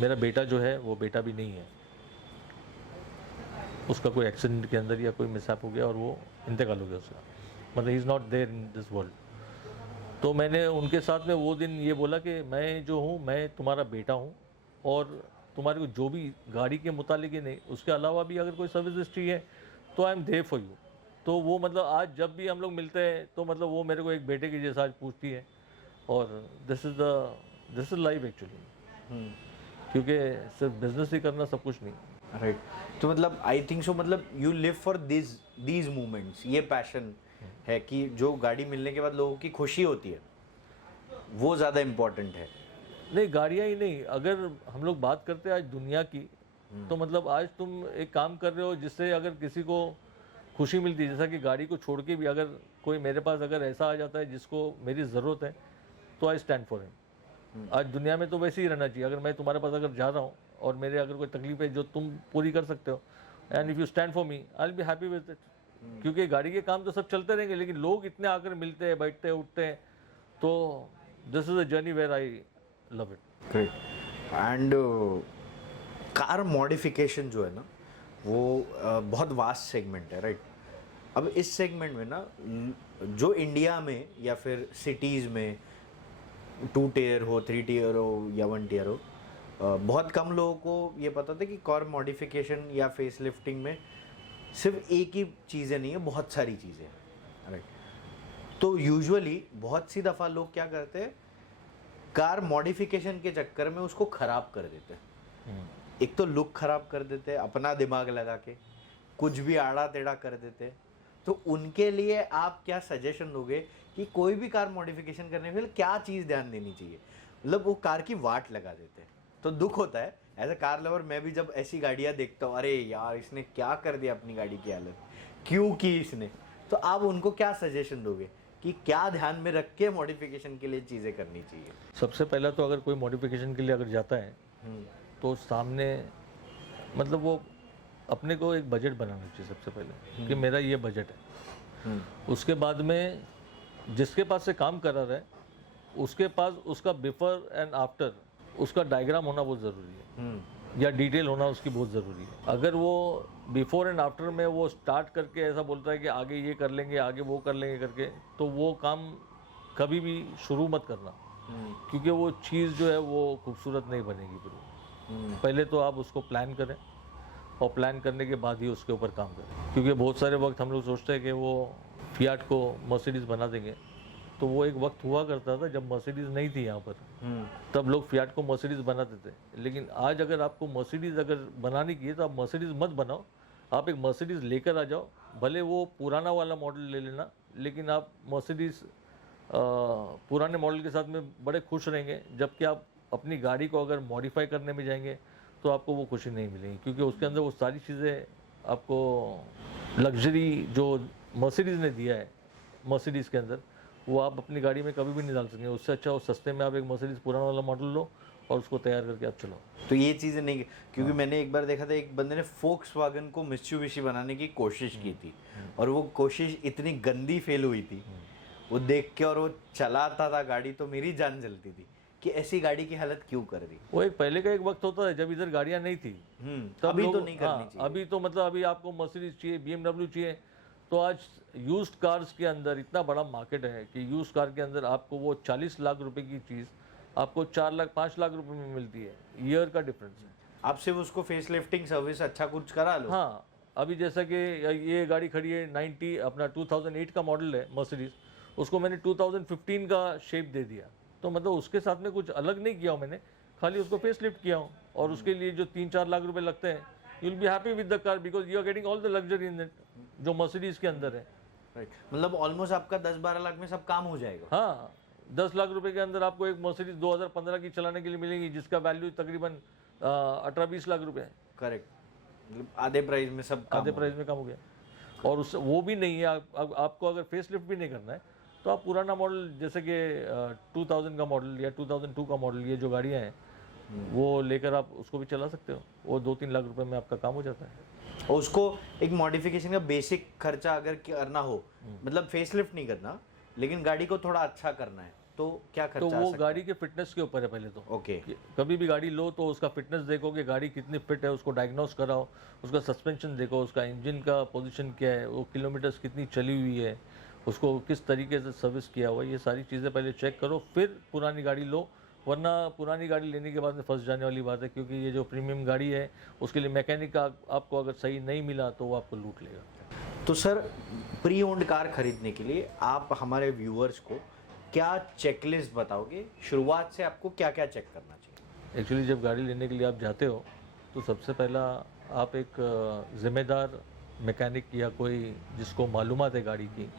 मेरा बेटा जो है वो बेटा भी नहीं है, उसका कोई एक्सीडेंट के अंदर या कोई मिसहैप हो गया और वो इंतकाल हो गया उसका, मतलब he is not there in this world. तो मैंने उनके साथ में वो दिन ये बोला कि मैं जो हूँ, मैं तुम्हारा बेटा हूँ, और तुम्हारे को जो भी गाड़ी के मुतालिक ही नहीं, उसके अलावा भी अगर कोई सर्विस हिस्ट्री है तो I am there for you. तो वो मतलब आज जब भी हम लोग मिलते हैं तो मतलब वो मेरे को एक बेटे की जैसा आज पूछती है। और दिस इज़ लाइफ एक्चुअली, क्योंकि सिर्फ बिजनेस ही करना सब कुछ नहीं। राइट। तो मतलब आई थिंक सो, मतलब you live for these moments. ये पैशन है कि जो गाड़ी मिलने के बाद लोगों की खुशी होती है, वो ज़्यादा इम्पोर्टेंट है। नहीं, गाड़ियाँ ही नहीं, अगर हम लोग बात करते हैं आज दुनिया की, तो मतलब आज तुम एक काम कर रहे हो जिससे अगर किसी को खुशी मिलती है, जैसा कि गाड़ी को छोड़ के भी अगर कोई मेरे पास अगर ऐसा आ जाता है जिसको मेरी ज़रूरत है, तो आई स्टैंड फॉर हिम। आज दुनिया में तो वैसे ही रहना चाहिए। अगर मैं तुम्हारे पास अगर जा रहा हूँ और मेरे अगर कोई तकलीफ है जो तुम पूरी कर सकते हो, and if you stand for me, I will be happy with it. क्योंकि गाड़ी के काम तो सब चलते रहेंगे, लेकिन लोग इतने आकर मिलते हैं, बैठते हैं, उठते हैं। तो this is a journey where I love it. Great. And car modification जो है ना, वो बहुत वास्ट सेगमेंट है, राइट? अब इस सेगमेंट में ना, जो इंडिया में या फिर सिटीज़ में 2 टियर हो, 3 टियर हो या 1 टियर हो, बहुत कम लोगों को ये पता था कि कार मॉडिफिकेशन या फेस लिफ्टिंग में सिर्फ एक ही चीज़ें नहीं है, बहुत सारी चीज़ें हैं, राइट? तो यूजुअली बहुत सी दफ़ा लोग क्या करते हैं, कार मॉडिफिकेशन के चक्कर में उसको ख़राब कर देते हैं। एक तो लुक ख़राब कर देते हैं अपना दिमाग लगा के, कुछ भी आड़ा टेढ़ा कर देते हैं। तो उनके लिए आप क्या सजेशन दोगे कि कोई भी कार मॉडिफिकेशन करने के लिए क्या चीज़ ध्यान देनी चाहिए? मतलब वो कार की वाट लगा देते हैं, तो दुख होता है। एज ए कार लवर मैं भी जब ऐसी गाड़ियाँ देखता हूँ, अरे यार इसने क्या कर दिया अपनी गाड़ी की हालत, क्यों की इसने। तो आप उनको क्या सजेशन दोगे कि क्या ध्यान में रख के मॉडिफिकेशन के लिए चीज़ें करनी चाहिए? सबसे पहला तो अगर कोई मॉडिफिकेशन के लिए अगर जाता है तो सामने मतलब वो अपने को एक बजट बनाना चाहिए सबसे पहले, कि मेरा ये बजट है। उसके बाद में जिसके पास से काम करा रहा है उसके पास उसका बिफोर एंड आफ्टर उसका डायग्राम होना बहुत ज़रूरी है, या डिटेल होना उसकी बहुत ज़रूरी है। अगर वो बिफोर एंड आफ्टर में वो स्टार्ट करके ऐसा बोलता है कि आगे ये कर लेंगे, आगे वो कर लेंगे करके, तो वो काम कभी भी शुरू मत करना, क्योंकि वो चीज़ जो है वो खूबसूरत नहीं बनेगी फिर। पहले तो आप उसको प्लान करें, और प्लान करने के बाद ही उसके ऊपर काम करें। क्योंकि बहुत सारे वक्त हम लोग सोचते हैं कि वो फियाट को मर्सिडीज़ बना देंगे, तो वो एक वक्त हुआ करता था जब मर्सिडीज़ नहीं थी यहाँ पर, तब लोग फियाट को मर्सिडीज़ बनाते थे। लेकिन आज अगर आपको मर्सिडीज़ अगर बनानी की है तो आप मर्सिडीज़ मत बनाओ, आप एक मर्सिडीज़ लेकर आ जाओ। भले वो पुराना वाला मॉडल ले लेना, लेकिन आप मर्सिडीज़ पुराने मॉडल के साथ में बड़े खुश रहेंगे। जबकि आप अपनी गाड़ी को अगर मॉडिफाई करने में जाएंगे तो आपको वो खुशी नहीं मिलेगी, क्योंकि उसके अंदर वो सारी चीज़ें आपको लग्जरी जो मर्सिडीज़ ने दिया है, मर्सिडीज़ के अंदर, वो आप अपनी गाड़ी में कभी भी नहीं डाल सकेंगे। उससे अच्छा वो सस्ते में आप एक मर्सिडीज़ पुराना वाला मॉडल लो और उसको तैयार करके आप चलाओ। तो ये चीज़ें नहीं, क्योंकि मैंने एक बार देखा था एक बंदे ने फोक्सवैगन को मित्सुबिशी बनाने की कोशिश की थी और वो कोशिश इतनी गंदी फेल हुई थी, वो देख के, और वो चलाता था गाड़ी तो मेरी जान जलती थी कि ऐसी गाड़ी की हालत क्यों कर दी। वो एक पहले का एक वक्त होता है जब इधर गाड़ियाँ नहीं थी, तब अभी तो लोग, नहीं करनी हाँ, चाहिए। अभी तो मतलब अभी आपको मर्सिडीज चाहिए, BMW चाहिए, तो आज यूज्ड कार्स के अंदर इतना बड़ा मार्केट है कि यूज्ड कार के अंदर आपको वो 40 लाख रुपए की चीज़ आपको 4 लाख 5 लाख रुपए में मिलती है। ईयर का डिफरेंस है। आप सिर्फ उसको फेस लिफ्टिंग सर्विस अच्छा कुछ करा लो। हाँ, अभी जैसा कि ये गाड़ी खड़ी है 90 अपना 2008 का मॉडल है मर्सिडीज, उसको मैंने 2015 का शेप दे दिया, तो मतलब उसके साथ में कुछ अलग नहीं किया हूँ मैंने, खाली उसको फेस लिफ्ट किया हूँ। और उसके लिए जो 3-4 लाख रुपए लगते हैं, you will be happy with the car because you are getting all the luxury in it, जो मर्सिडीज के अंदर है। राइट, मतलब ऑलमोस्ट आपका 10-12 लाख में सब काम हो जाएगा। हाँ, 10 लाख रुपए के अंदर आपको एक मर्सिडीज 2015 की चलाने के लिए मिलेगी, जिसका वैल्यू तकरीबन 18-20 लाख रुपए है। करेक्ट, मतलब आधे प्राइस में सब काम आधे हो प्राइस में कम हो गया। और उससे वो भी नहीं है, आपको अगर फेस लिफ्ट भी नहीं करना है तो आप पुराना मॉडल जैसे कि 2000 का मॉडल या 2002 का मॉडल, ये जो गाड़ियाँ हैं वो लेकर आप उसको भी चला सकते हो। वो 2-3 लाख रुपए में आपका काम हो जाता है। और उसको एक मॉडिफिकेशन का बेसिक खर्चा अगर करना हो, मतलब फेसलिफ्ट नहीं करना लेकिन गाड़ी को थोड़ा अच्छा करना है, तो क्या खर्चा तो आ वो सकता गाड़ी के फिटनेस के ऊपर है पहले तो। है? ओके, कि कभी भी गाड़ी लो तो उसका फिटनेस देखो कि गाड़ी कितनी फिट है, उसको डायग्नोस कराओ, उसका सस्पेंशन देखो, उसका इंजन का पोजीशन क्या है, वो किलोमीटर्स कितनी चली हुई है, उसको किस तरीके से सर्विस किया हुआ है, ये सारी चीज़ें पहले चेक करो, फिर पुरानी गाड़ी लो। वरना पुरानी गाड़ी लेने के बाद में फंस जाने वाली बात है, क्योंकि ये जो प्रीमियम गाड़ी है उसके लिए मैकेनिक आपको अगर सही नहीं मिला तो वो आपको लूट लेगा। तो सर प्री ओन्ड कार खरीदने के लिए आप हमारे व्यूअर्स को क्या चेकलिस्ट बताओगे? शुरुआत से आपको क्या क्या चेक करना चाहिए? एक्चुअली जब गाड़ी लेने के लिए आप जाते हो तो सबसे पहला आप एक ज़िम्मेदार मैकेनिक या कोई जिसको मालूमात है गाड़ी की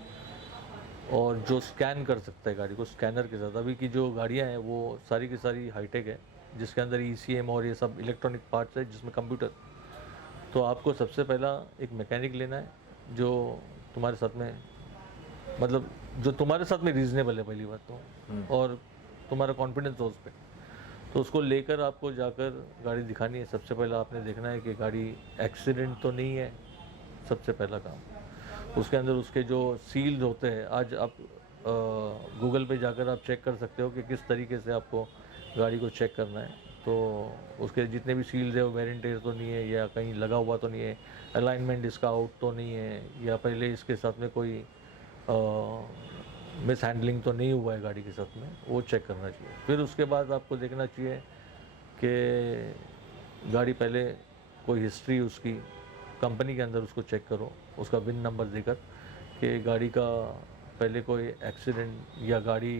और जो स्कैन कर सकता है गाड़ी को स्कैनर के साथ। अभी की जो गाड़ियां हैं वो सारी की सारी हाईटेक है, जिसके अंदर ECM और ये सब इलेक्ट्रॉनिक पार्ट्स है, जिसमें कंप्यूटर। तो आपको सबसे पहला एक मैकेनिक लेना है जो तुम्हारे साथ में, मतलब जो तुम्हारे साथ में रीज़नेबल है पहली बात तो, और तुम्हारा कॉन्फिडेंस हो उस पर। तो उसको लेकर आपको जाकर गाड़ी दिखानी है। सबसे पहला आपने देखना है कि गाड़ी एक्सीडेंट तो नहीं है, सबसे पहला काम। उसके अंदर उसके जो सील्स होते हैं, आज आप गूगल पे जाकर आप चेक कर सकते हो कि किस तरीके से आपको गाड़ी को चेक करना है। तो उसके जितने भी सील्स है वो वेरिएंट तो नहीं है, या कहीं लगा हुआ तो नहीं है, अलाइनमेंट इसका आउट तो नहीं है, या पहले इसके साथ में कोई मिस हैंडलिंग तो नहीं हुआ है गाड़ी के साथ में, वो चेक करना चाहिए। फिर उसके बाद आपको देखना चाहिए कि गाड़ी पहले कोई हिस्ट्री उसकी कंपनी के अंदर उसको चेक करो, उसका विन नंबर देकर कि गाड़ी का पहले कोई एक्सीडेंट या गाड़ी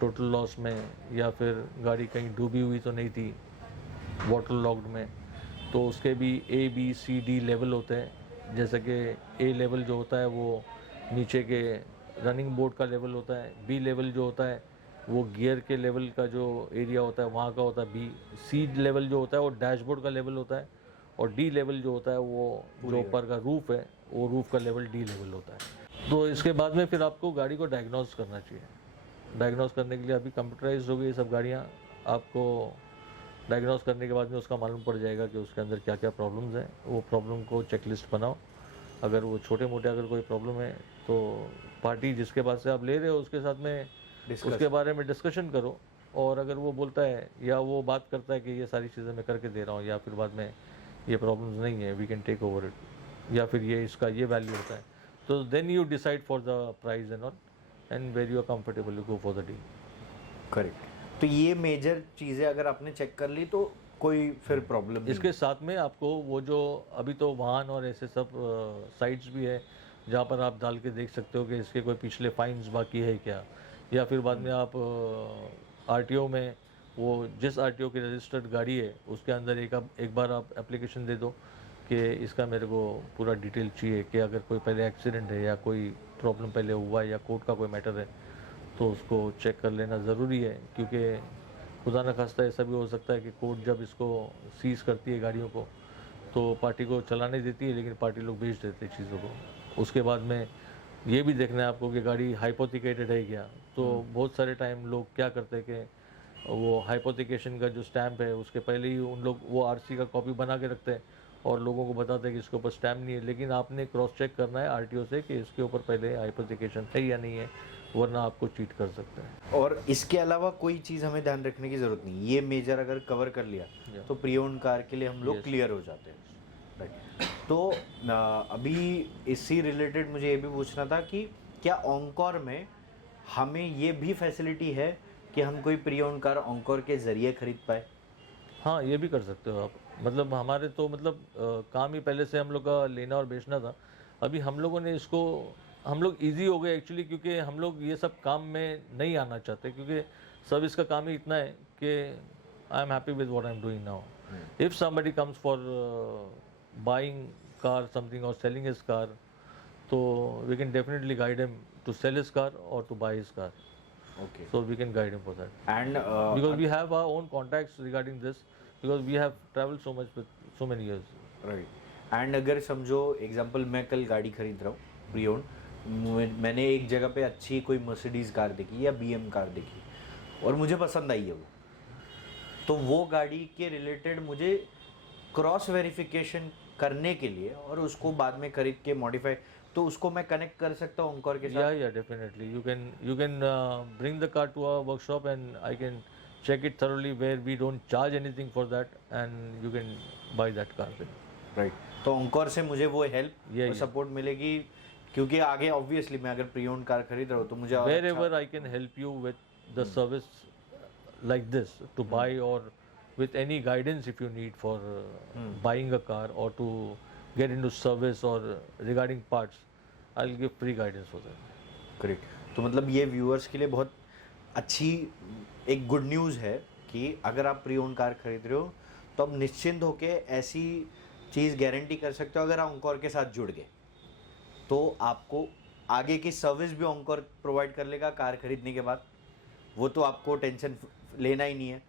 टोटल लॉस में, या फिर गाड़ी कहीं डूबी हुई तो नहीं थी वाटर लॉक्ड में। तो उसके भी A, B, C, D level होते हैं। जैसे कि A लेवल जो होता है वो नीचे के रनिंग बोर्ड का लेवल होता है, B लेवल जो होता है वो गियर के लेवल का जो एरिया होता है वहाँ का होता है B, C लेवल जो होता है वो डैशबोर्ड का लेवल होता है, और D लेवल जो होता है वो जो ऊपर का रूफ है वो रूफ का लेवल D लेवल होता है। तो इसके बाद में फिर आपको गाड़ी को डायग्नोस करना चाहिए। डायग्नोस करने के लिए अभी कंप्यूटराइज हो गई ये सब गाड़ियाँ। आपको डायग्नोस करने के बाद में उसका मालूम पड़ जाएगा कि उसके अंदर क्या क्या प्रॉब्लम्स हैं। वो प्रॉब्लम को चेकलिस्ट बनाओ। अगर वो छोटे मोटे अगर कोई प्रॉब्लम है तो पार्टी जिसके पास से आप ले रहे हो उसके साथ में उसके बारे में डिस्कशन करो, और अगर वो बोलता है या वो बात करता है कि ये सारी चीज़ें मैं करके दे रहा हूँ, या फिर बाद में ये प्रॉब्लम्स नहीं है, we can take over it, या फिर ये इसका ये वैल्यू होता है, तो then you decide for the price and all, and where you are comfortable you go for the deal. Correct. तो ये मेजर चीज़ें अगर आपने चेक कर ली तो कोई फिर प्रॉब्लम नहीं। इसके साथ में आपको वो जो अभी तो वाहन और ऐसे सब साइट्स भी है जहाँ पर आप डाल के देख सकते हो कि इसके कोई पिछले फाइन्स बाकी है क्या, या फिर बाद में आप RTO में वो जिस RTO की रजिस्टर्ड गाड़ी है उसके अंदर एक बार आप एप्लीकेशन दे दो कि इसका मेरे को पूरा डिटेल चाहिए, कि अगर कोई पहले एक्सीडेंट है या कोई प्रॉब्लम पहले हुआ है या कोर्ट का कोई मैटर है तो उसको चेक कर लेना ज़रूरी है। क्योंकि खुदा न खास्ता ऐसा भी हो सकता है कि कोर्ट जब इसको सीज़ करती है गाड़ियों को तो पार्टी को चलाने देती है, लेकिन पार्टी लोग बेच देते हैं चीज़ों को। उसके बाद में ये भी देखना है आपको कि गाड़ी हाइपोथिकेटेड है क्या। तो बहुत सारे टाइम लोग क्या करते हैं कि वो हाइपोथिकेशन का जो स्टैम्प है उसके पहले ही उन लोग वो आरसी का कॉपी बना के रखते हैं और लोगों को बताते हैं कि इसके ऊपर स्टैम्प नहीं है, लेकिन आपने क्रॉस चेक करना है आरटीओ से कि इसके ऊपर पहले हाइपोथिकेशन है या नहीं है, वरना आपको चीट कर सकते हैं। और इसके अलावा कोई चीज़ हमें ध्यान रखने की ज़रूरत नहीं, ये मेजर अगर कवर कर लिया तो प्री ओन कार के लिए हम लोग क्लियर हो जाते हैं। राइट। तो अभी इससे रिलेटेड मुझे ये भी पूछना था कि क्या ऑनकॉर में हमें ये भी फैसिलिटी है कि हम कोई प्री ओन कार ऑनकॉर के ज़रिए खरीद पाए? हाँ, ये भी कर सकते हो आप। मतलब हमारे तो मतलब काम ही पहले से हम लोग का लेना और बेचना था। अभी हम लोगों ने इसको हम लोग ईज़ी हो गए एक्चुअली, क्योंकि हम लोग ये सब काम में नहीं आना चाहते, क्योंकि सर्विस का काम ही इतना है कि I am happy with what I am doing now. If somebody comes for buying car something और सेलिंग हिज कार, तो we can definitely guide him to sell his car और to buy his car. Okay. So we can guide him for that. And Because we have our own contacts regarding this, because we have traveled so much with so many years. Right. And अगर समझो example मैं कल गाड़ी खरीद रहा हूँ pre own, मैंने एक जगह पे अच्छी कोई मर्सिडीज़ कार देखी या बीएम कार देखी और मुझे पसंद आई है वो, तो वो गाड़ी के रिलेटेड मुझे क्रॉस वेरिफिकेशन करने के लिए और उसको बाद में खरीद के मॉडिफाई, तो उसको मैं कनेक्ट कर सकता हूँ ऑनकॉर के साथ? Yeah, definitely. You can bring the car to our workshop and I can check it thoroughly, where we don't charge anything for that, and you can buy that car then. Right. तो ऑनकॉर से मुझे वो help Yeah, और support मिलेगी, क्योंकि आगे obviously मैं अगर प्री ओन कार खरीद रहा हूँ तो मुझे और Wherever I can help you with the service like this to buy, or with any guidance if you need for buying a car or to get into service or regarding parts, I'll give free guidance for that. Great. तो मतलब ये viewers के लिए बहुत अच्छी एक good news है कि अगर आप प्री ओन कार खरीद रहे हो तो आप निश्चिंत होके ऐसी चीज़ गारंटी कर सकते हो, अगर आप ऑनकॉर के साथ जुड़ गए तो आपको आगे की सर्विस भी ऑनकॉर प्रोवाइड कर लेगा कार खरीदने के बाद। वो तो आपको टेंशन लेना ही नहीं है,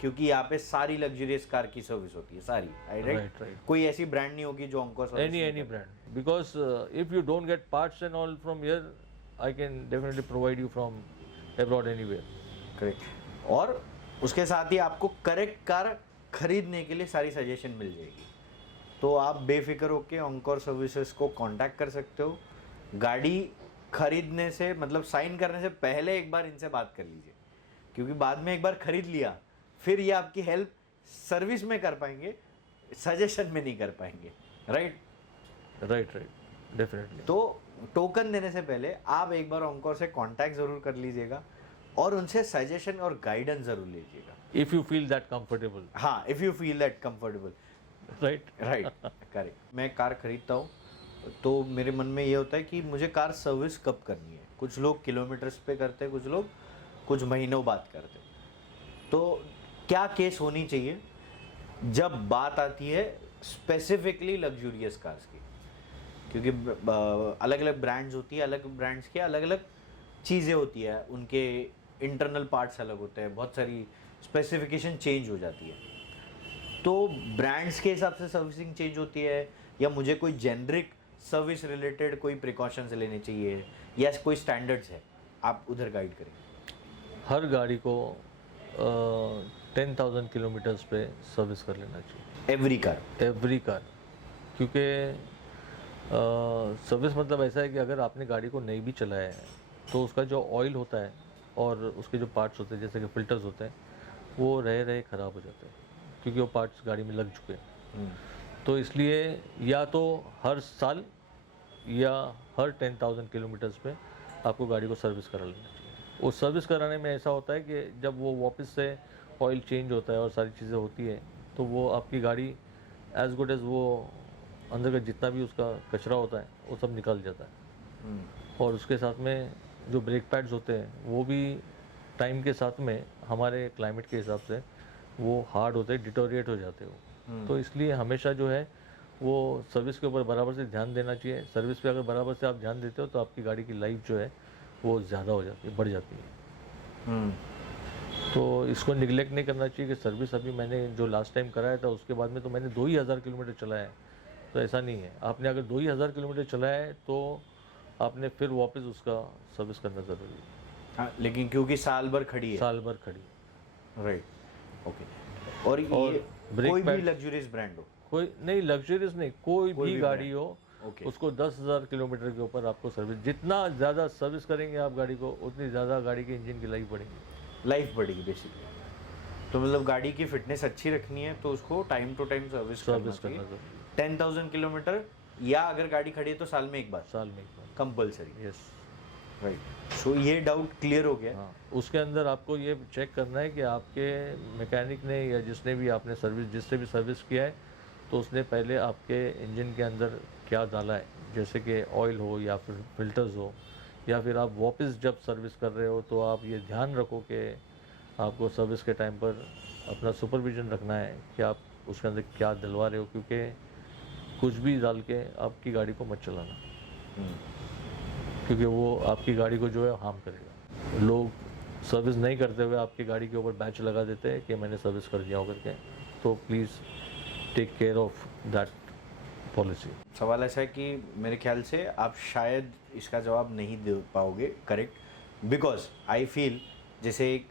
क्योंकि यहाँ पे सारी लग्जरियस कार की सर्विस होती है सारी। राइट। Right. कोई ऐसी ब्रांड नहीं होगी जो ऑनकॉर Any brand, because if you don't get parts and all from here, I can definitely provide you from abroad anywhere. Correct. और उसके साथ ही आपको करेक्ट कार खरीदने के लिए सारी सजेशन मिल जाएगी, तो आप बेफिक्र होकर ऑनकॉर सर्विसेज को कांटेक्ट कर सकते हो। गाड़ी खरीदने से मतलब साइन करने से पहले एक बार इनसे बात कर लीजिए, क्योंकि बाद में एक बार खरीद लिया फिर ये आपकी हेल्प सर्विस में कर पाएंगे, सजेशन में नहीं कर पाएंगे। राइट। Right, definitely. तो टोकन देने से पहले आप एक बार ऑनकॉर से कांटेक्ट ज़रूर कर लीजिएगा और उनसे सजेशन और गाइडेंस ज़रूर लीजिएगा। If you feel that comfortable. हाँ, if you feel that comfortable. Right. Right. Correct. मैं कार खरीदता हूँ तो मेरे मन में ये होता है कि मुझे कार सर्विस कब करनी है। कुछ लोग किलोमीटर्स पे करते हैं, कुछ लोग कुछ महीनों बाद करते हैं। तो क्या केस होनी चाहिए जब बात आती है स्पेसिफिकली लग्जूरियस कार्स की, क्योंकि अलग अलग ब्रांड्स होती है, अलग ब्रांड्स के अलग अलग चीज़ें होती है, उनके इंटरनल पार्ट्स अलग होते हैं, बहुत सारी स्पेसिफिकेशन चेंज हो जाती है। तो ब्रांड्स के हिसाब से सर्विसिंग चेंज होती है या मुझे कोई जेनरिक सर्विस रिलेटेड कोई प्रिकॉशंस लेने चाहिए या कोई स्टैंडर्ड्स है, आप उधर गाइड करें। हर गाड़ी को 10,000 किलोमीटर्स पे सर्विस कर लेना चाहिए, एवरी कार। क्योंकि सर्विस मतलब ऐसा है कि अगर आपने गाड़ी को नहीं भी चलाया है तो उसका जो ऑयल होता है और उसके जो पार्ट्स होते हैं जैसे कि फिल्टर्स होते हैं वो रहे ख़राब हो जाते हैं, क्योंकि वो पार्ट्स गाड़ी में लग चुके हैं। तो इसलिए या तो हर साल या हर 10,000 किलोमीटर्स पे आपको गाड़ी को सर्विस करा लेना चाहिए। वो सर्विस कराने में ऐसा होता है कि जब वो वापस से ऑयल चेंज होता है और सारी चीज़ें होती है तो वो आपकी गाड़ी एज गुड एज वो अंदर का जितना भी उसका कचरा होता है वो सब निकल जाता है। और उसके साथ में जो ब्रेक पैड्स होते हैं वो भी टाइम के साथ में हमारे क्लाइमेट के हिसाब से वो हार्ड होते हैं, डिटोरिएट हो जाते हो। तो इसलिए हमेशा जो है वो सर्विस के ऊपर बराबर से ध्यान देना चाहिए। सर्विस पे अगर बराबर से आप ध्यान देते हो तो आपकी गाड़ी की लाइफ जो है वो ज़्यादा हो जाती है, बढ़ जाती है। तो इसको निगलेक्ट नहीं करना चाहिए कि सर्विस अभी मैंने जो लास्ट टाइम कराया था उसके बाद में तो मैंने 2,000 किलोमीटर चलाया है। तो ऐसा नहीं है, आपने अगर 2,000 किलोमीटर चलाया है तो आपने फिर वापस उसका सर्विस करना ज़रूरी है। हाँ, लेकिन क्योंकि साल भर खड़ी है। साल भर खड़ी, राइट, ओके। और ये ब्रेक कोई भी पैड- लग्जरियस ब्रांड हो? कोई नहीं, लग्जरियस नहीं, कोई कोई भी भी गाड़ी हो, ओके। उसको 10,000 किलोमीटर के ऊपर आपको सर्विस, जितना ज़्यादा सर्विस करेंगे आप गाड़ी को उतनी ज़्यादा गाड़ी की इंजन की लाइफ बढ़ेगी। लाइफ बढ़ेगी बेसिकली। तो मतलब गाड़ी की फिटनेस अच्छी रखनी है तो उसको टाइम टू टाइम सर्विस करना करना चाहिए। ज़रूरी 10,000 किलोमीटर या अगर गाड़ी खड़ी है तो साल में एक बार है, साल में एक बार। कंपलसरी। यस, राइट, सो ये डाउट क्लियर हो गया। हाँ। उसके अंदर आपको ये चेक करना है कि आपके मैकेनिक ने या जिसने भी आपने सर्विस, जिससे भी सर्विस किया है, तो उसने पहले आपके इंजन के अंदर क्या डाला है, जैसे कि ऑयल हो या फिर फिल्टर्स हो, या फिर आप वापस जब सर्विस कर रहे हो तो आप ये ध्यान रखो कि आपको सर्विस के टाइम पर अपना सुपरविजन रखना है कि आप उसके अंदर क्या डलवा रहे हो, क्योंकि कुछ भी डाल के आपकी गाड़ी को मत चलाना, क्योंकि वो आपकी गाड़ी को जो है हार्म करेगा। लोग सर्विस नहीं करते हुए आपकी गाड़ी के ऊपर बैच लगा देते हैं कि मैंने सर्विस कर दिया हो करके, तो please take care of that policy. सवाल ऐसा है कि मेरे ख्याल से आप शायद इसका जवाब नहीं दे पाओगे करेक्ट, बिकॉज आई फील जैसे एक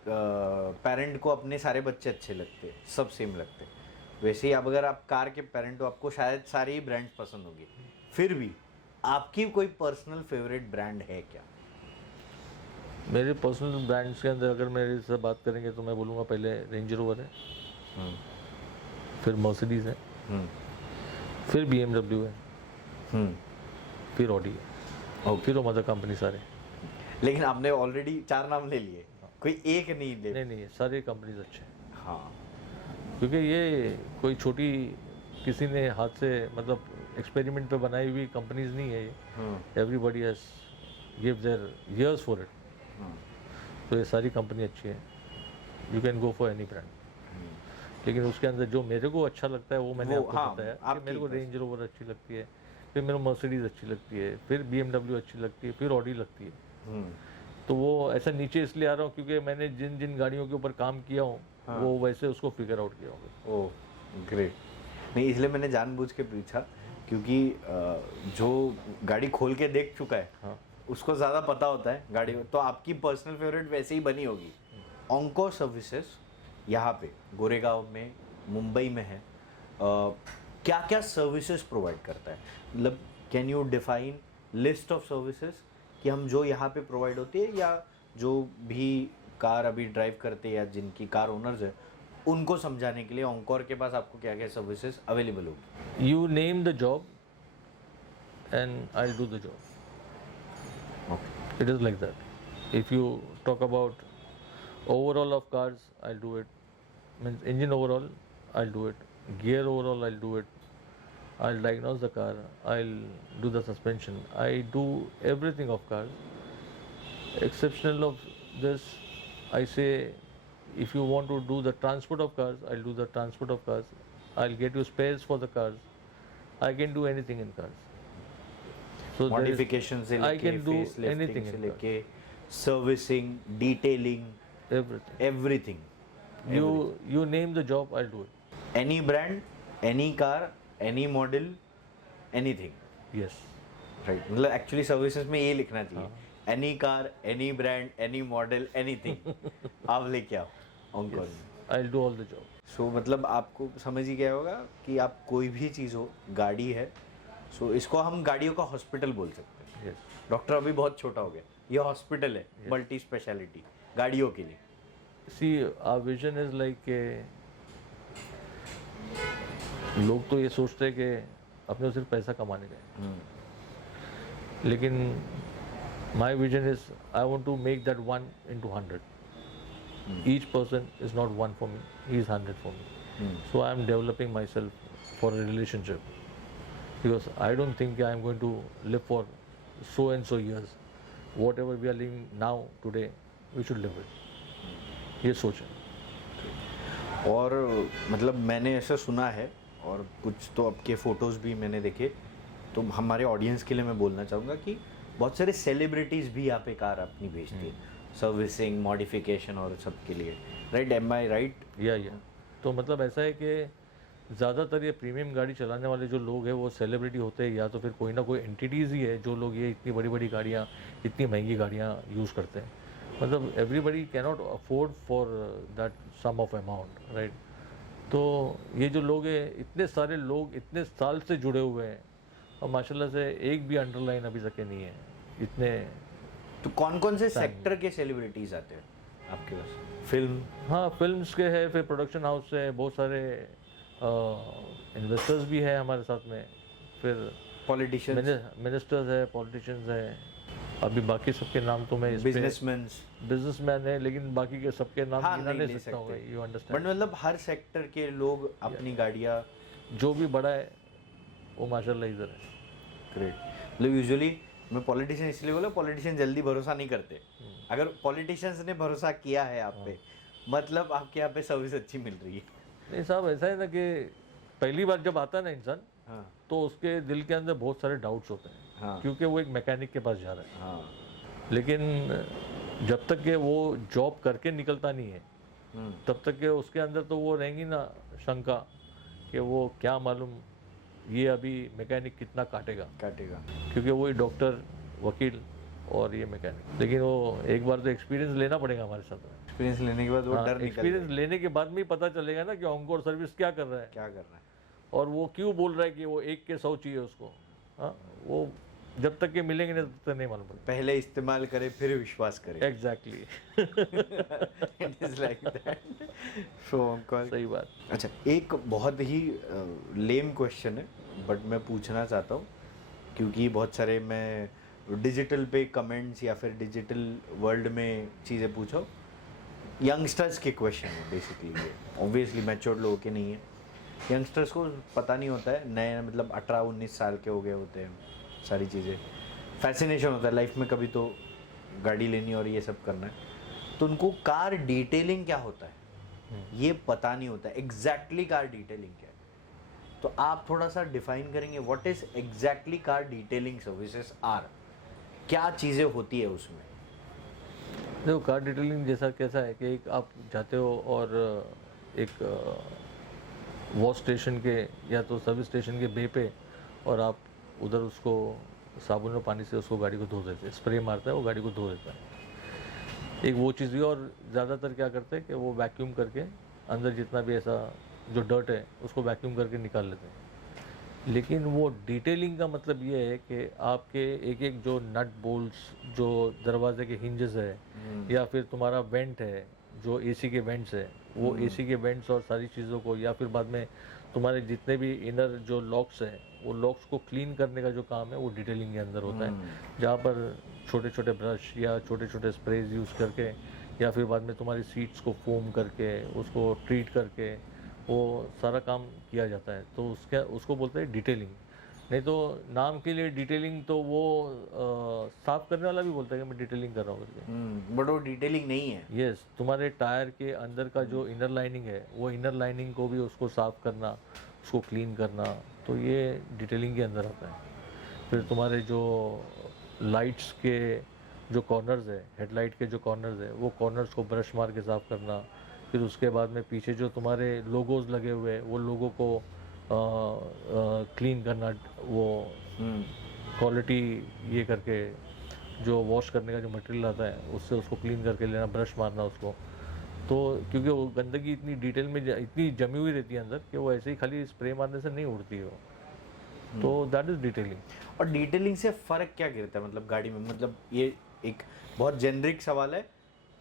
पेरेंट को अपने सारे बच्चे अच्छे लगते हैं, सब सेम लगते हैं, वैसे ही अब अगर आप कार के पेरेंट हो आपको शायद सारी ही ब्रांड्स पसंद होगी, फिर भी आपकी कोई पर्सनल फेवरेट ब्रांड है क्या? मेरे पर्सनल ब्रांड्स के अंदर अगर मेरे से बात करेंगे तो मैं बोलूँगा पहले रेंज रोवर है, फिर मर्सिडीज़ है, फिर BMW है, फिर ऑडी है, और फिर वो मदर कंपनी सारे। लेकिन आपने ऑलरेडी 4 नाम ले लिए, कोई एक नहीं ले। नहीं नहीं, सारे कंपनीज अच्छे हैं, हाँ, क्योंकि ये कोई छोटी किसी ने हाथ से मतलब एक्सपेरिमेंट पे बनाई हुई कंपनीज नहीं है ये। Everybody has give their years for it. तो ये सारी कंपनी अच्छी है, you can go for any brand. लेकिन उसके अंदर जो मेरे को अच्छा लगता है वो मैंने आपको हाँ, बताया कि आपकी मेरे को रेंज रोवर अच्छी लगती है, फिर मेरे को मर्सिडीज अच्छी लगती है, फिर BMW अच्छी लगती है, फिर ऑडी लगती है। तो वो ऐसा नीचे इसलिए आ रहा हूँ क्योंकि मैंने जिन जिन गाड़ियों के ऊपर काम किया हूँ वो वैसे उसको फिगर आउट किया होगा। Oh great. नहीं, इसलिए मैंने जानबूझ के पूछा क्योंकि जो गाड़ी खोल के देख चुका है हाँ, उसको ज़्यादा पता होता है गाड़ी में, तो आपकी पर्सनल फेवरेट वैसे ही बनी होगी। ऑनकोर सर्विसेज यहाँ पे गोरेगांव में, मुंबई में है, क्या क्या सर्विसेज प्रोवाइड करता है? मतलब can you define list of services कि हम जो यहाँ पे प्रोवाइड होती है या जो भी कार अभी ड्राइव करते हैं या जिनकी कार ओनर्स है उनको समझाने के लिए ऑनकोर के पास आपको क्या क्या सर्विसेज अवेलेबल होगी? you name the job and I'll do the job. It is like that. If you talk about overall of cars, I'll do it. Means engine overall, I'll do it. Gear overall, I'll do it. I'll diagnose the car. I'll do the suspension. I do everything of cars. Exceptional of this, I say, if you want to do the transport of cars, I'll do the transport of cars. I'll get you spares for the cars. I can do anything in cars. So there is- modification से I लेके can do face anything lifting से in लेके servicing, detailing, everything. Everything. You name the job, I'll do it. Any brand, any car, any model, anything. Yes. Right, मतलब actually services में ये लिखना चाहिए, any car, any brand, any model, anything आप लेके आओ ऑनकोर में। I'll do all the job. सो मतलब आपको समझ ही गया होगा कि आप कोई भी चीज़ हो, गाड़ी है, सो इसको हम गाड़ियों का हॉस्पिटल बोल सकते हैं। Yes. डॉक्टर अभी बहुत छोटा हो गया, ये हॉस्पिटल है मल्टी स्पेशलिटी गाड़ियों के लिए। See, our vision is like लोग तो ये सोचते हैं कि अपने सिर्फ पैसा कमाने का है, लेकिन my vision is I want to make that 1 into 100. Each person is not 1 for me, he is 100 for me. So I am developing myself for a relationship, because I don't think I am going to live for so and so years. Whatever we are living now today, we should live it. ये सोच है। और मतलब मैंने ऐसा सुना है और कुछ तो आपके फ़ोटोज़ भी मैंने देखे, तो हमारे ऑडियंस के लिए मैं बोलना चाहूँगा कि बहुत सारे सेलिब्रिटीज़ भी यहाँ पे कार अपनी भेजती है, सर्विसिंग मॉडिफिकेशन और सब के लिए, राइट? एम आई राइट? या तो मतलब ऐसा है कि ज़्यादातर ये प्रीमियम गाड़ी चलाने वाले जो लोग हैं वो सेलिब्रिटी होते हैं या तो फिर कोई ना कोई एंटिटीज़ ही है जो लोग ये इतनी बड़ी बड़ी गाड़ियाँ, इतनी महंगी गाड़ियाँ यूज़ करते हैं। मतलब everybody cannot afford for that sum of amount, right? तो ये जो लोग हैं, इतने सारे लोग इतने साल से जुड़े हुए हैं और माशाल्लाह से एक भी अंडरलाइन अभी तक के नहीं है इतने। तो कौन कौन से सेक्टर के सेलिब्रिटीज आते हैं आपके पास? फिल्म? हाँ, फिल्म्स के हैं, फिर प्रोडक्शन हाउस से बहुत सारे इन्वेस्टर्स भी है हमारे साथ में, फिर पॉलिटिशियंस? मिनिस्टर्स है, पॉलिटिशियंस है। अभी बाकी सबके नाम तो मैं बिजनेसमैन है, लेकिन बाकी के सबके नाम हाँ, गिना नहीं नहीं ले सकता हूँ, सकते। You understand. बट मतलब हर सेक्टर के लोग अपनी गाड़ियाँ, जो भी बड़ा है वो माशाल्लाह इधर है। ग्रेट। मतलब यूजुअली मैं पॉलिटिशियन इसलिए बोला, पॉलिटिशियन जल्दी भरोसा नहीं करते। अगर पॉलिटिशियंस ने भरोसा किया है आप पे, मतलब आपके यहाँ पे सर्विस अच्छी मिल रही है। नहीं साहब, ऐसा है ना कि पहली बार जब आता है ना इंसान, हाँ तो उसके दिल के अंदर बहुत सारे डाउट्स होते हैं, हाँ क्योंकि वो एक मैकेनिक के पास जा रहा है। हाँ। लेकिन जब तक कि वो जॉब करके निकलता नहीं है तब तक के उसके अंदर तो वो रहेंगी ना शंका कि वो क्या मालूम ये अभी मैकेनिक कितना काटेगा, क्योंकि वही डॉक्टर, वकील और ये मैकेनिक। लेकिन वो एक बार तो एक्सपीरियंस लेना पड़ेगा हमारे साथ में। एक्सपीरियंस लेने के बाद वो डर निकल एक्सपीरियंस लेने के बाद में ही पता चलेगा ना कि ऑनकोर सर्विस क्या कर रहा है, क्या कर रहा है और वो क्यों बोल रहा है कि वो 1 के 100 चाहिए उसको। हाँ, वो जब तक के मिलेंगे नहीं तब तक नहीं मालूम पड़ेगा। पहले इस्तेमाल करे फिर विश्वास करे। Exactly it is like that. So encore, सही बात। अच्छा, एक बहुत ही लेम क्वेश्चन है बट मैं पूछना चाहता हूँ, क्योंकि बहुत सारे मैं डिजिटल पे कमेंट्स या फिर डिजिटल वर्ल्ड में चीज़ें पूछो, यंगस्टर्स के क्वेश्चन है बेसिकली ये। ऑब्वियसली मैच्योर लोगों के नहीं है, यंगस्टर्स को पता नहीं होता है, नए मतलब 18-19 साल के हो गए होते हैं, सारी चीज़ें फैसिनेशन होता है लाइफ में, कभी तो गाड़ी लेनी और ये सब करना है, तो उनको कार डिटेलिंग क्या होता है ये पता नहीं होता है, एग्जैक्टली कार डिटेलिंग क्या है। तो आप थोड़ा सा डिफाइन करेंगे what is exactly car detailing services are, क्या चीज़ें होती है उसमें? देखो, कार डिटेलिंग जैसा कैसा है कि एक आप जाते हो और एक वॉश स्टेशन के या तो सर्विस स्टेशन के बे पे, और आप उधर उसको साबुन और पानी से उसको गाड़ी को धो देते हैं, स्प्रे मारता है वो गाड़ी को धो देता है। एक वो चीज़ भी, और ज़्यादातर क्या करते हैं कि वो वैक्यूम करके अंदर जितना भी ऐसा जो डर्ट है उसको वैक्यूम करके निकाल लेते हैं। लेकिन वो डिटेलिंग का मतलब ये है कि आपके एक एक जो नट बोल्ट्स, जो दरवाजे के हिंजेस है, या फिर तुम्हारा वेंट है, जो एसी के वेंट्स है, वो एसी के वेंट्स और सारी चीज़ों को, या फिर बाद में तुम्हारे जितने भी इनर जो लॉक्स हैं, वो लॉक्स को क्लीन करने का जो काम है वो डिटेलिंग के अंदर होता है, जहाँ पर छोटे छोटे ब्रश या छोटे छोटे स्प्रेज यूज़ करके, या फिर बाद में तुम्हारी सीट्स को फोम करके उसको ट्रीट करके वो सारा काम किया जाता है। तो उसको बोलते हैं डिटेलिंग। नहीं तो नाम के लिए डिटेलिंग, तो वो साफ करने वाला भी बोलता है कि मैं डिटेलिंग कर रहा हूँ करके, बट वो डिटेलिंग नहीं है। यस, तुम्हारे टायर के अंदर का जो इनर लाइनिंग है, वो इनर लाइनिंग को भी उसको साफ करना, उसको क्लीन करना, तो ये डिटेलिंग के अंदर आता है। फिर तुम्हारे जो लाइट्स के जो कॉर्नर्स है, हेडलाइट के जो कॉर्नर्स है, वो कॉर्नर्स को ब्रश मार के साफ करना। फिर उसके बाद में पीछे जो तुम्हारे लोगोज लगे हुए हैं, वो लोगों को क्लीन करना, वो क्वालिटी ये करके जो वॉश करने का जो मटेरियल आता है उससे उसको क्लीन करके लेना, ब्रश मारना उसको। तो क्योंकि वो गंदगी इतनी डिटेल में इतनी जमी हुई रहती है अंदर कि वो ऐसे ही खाली स्प्रे मारने से नहीं उड़ती है वो, तो दैट इज़ डिटेलिंग। और डिटेलिंग से फ़र्क क्या गिरता है मतलब गाड़ी में? मतलब ये एक बहुत जेनरिक सवाल है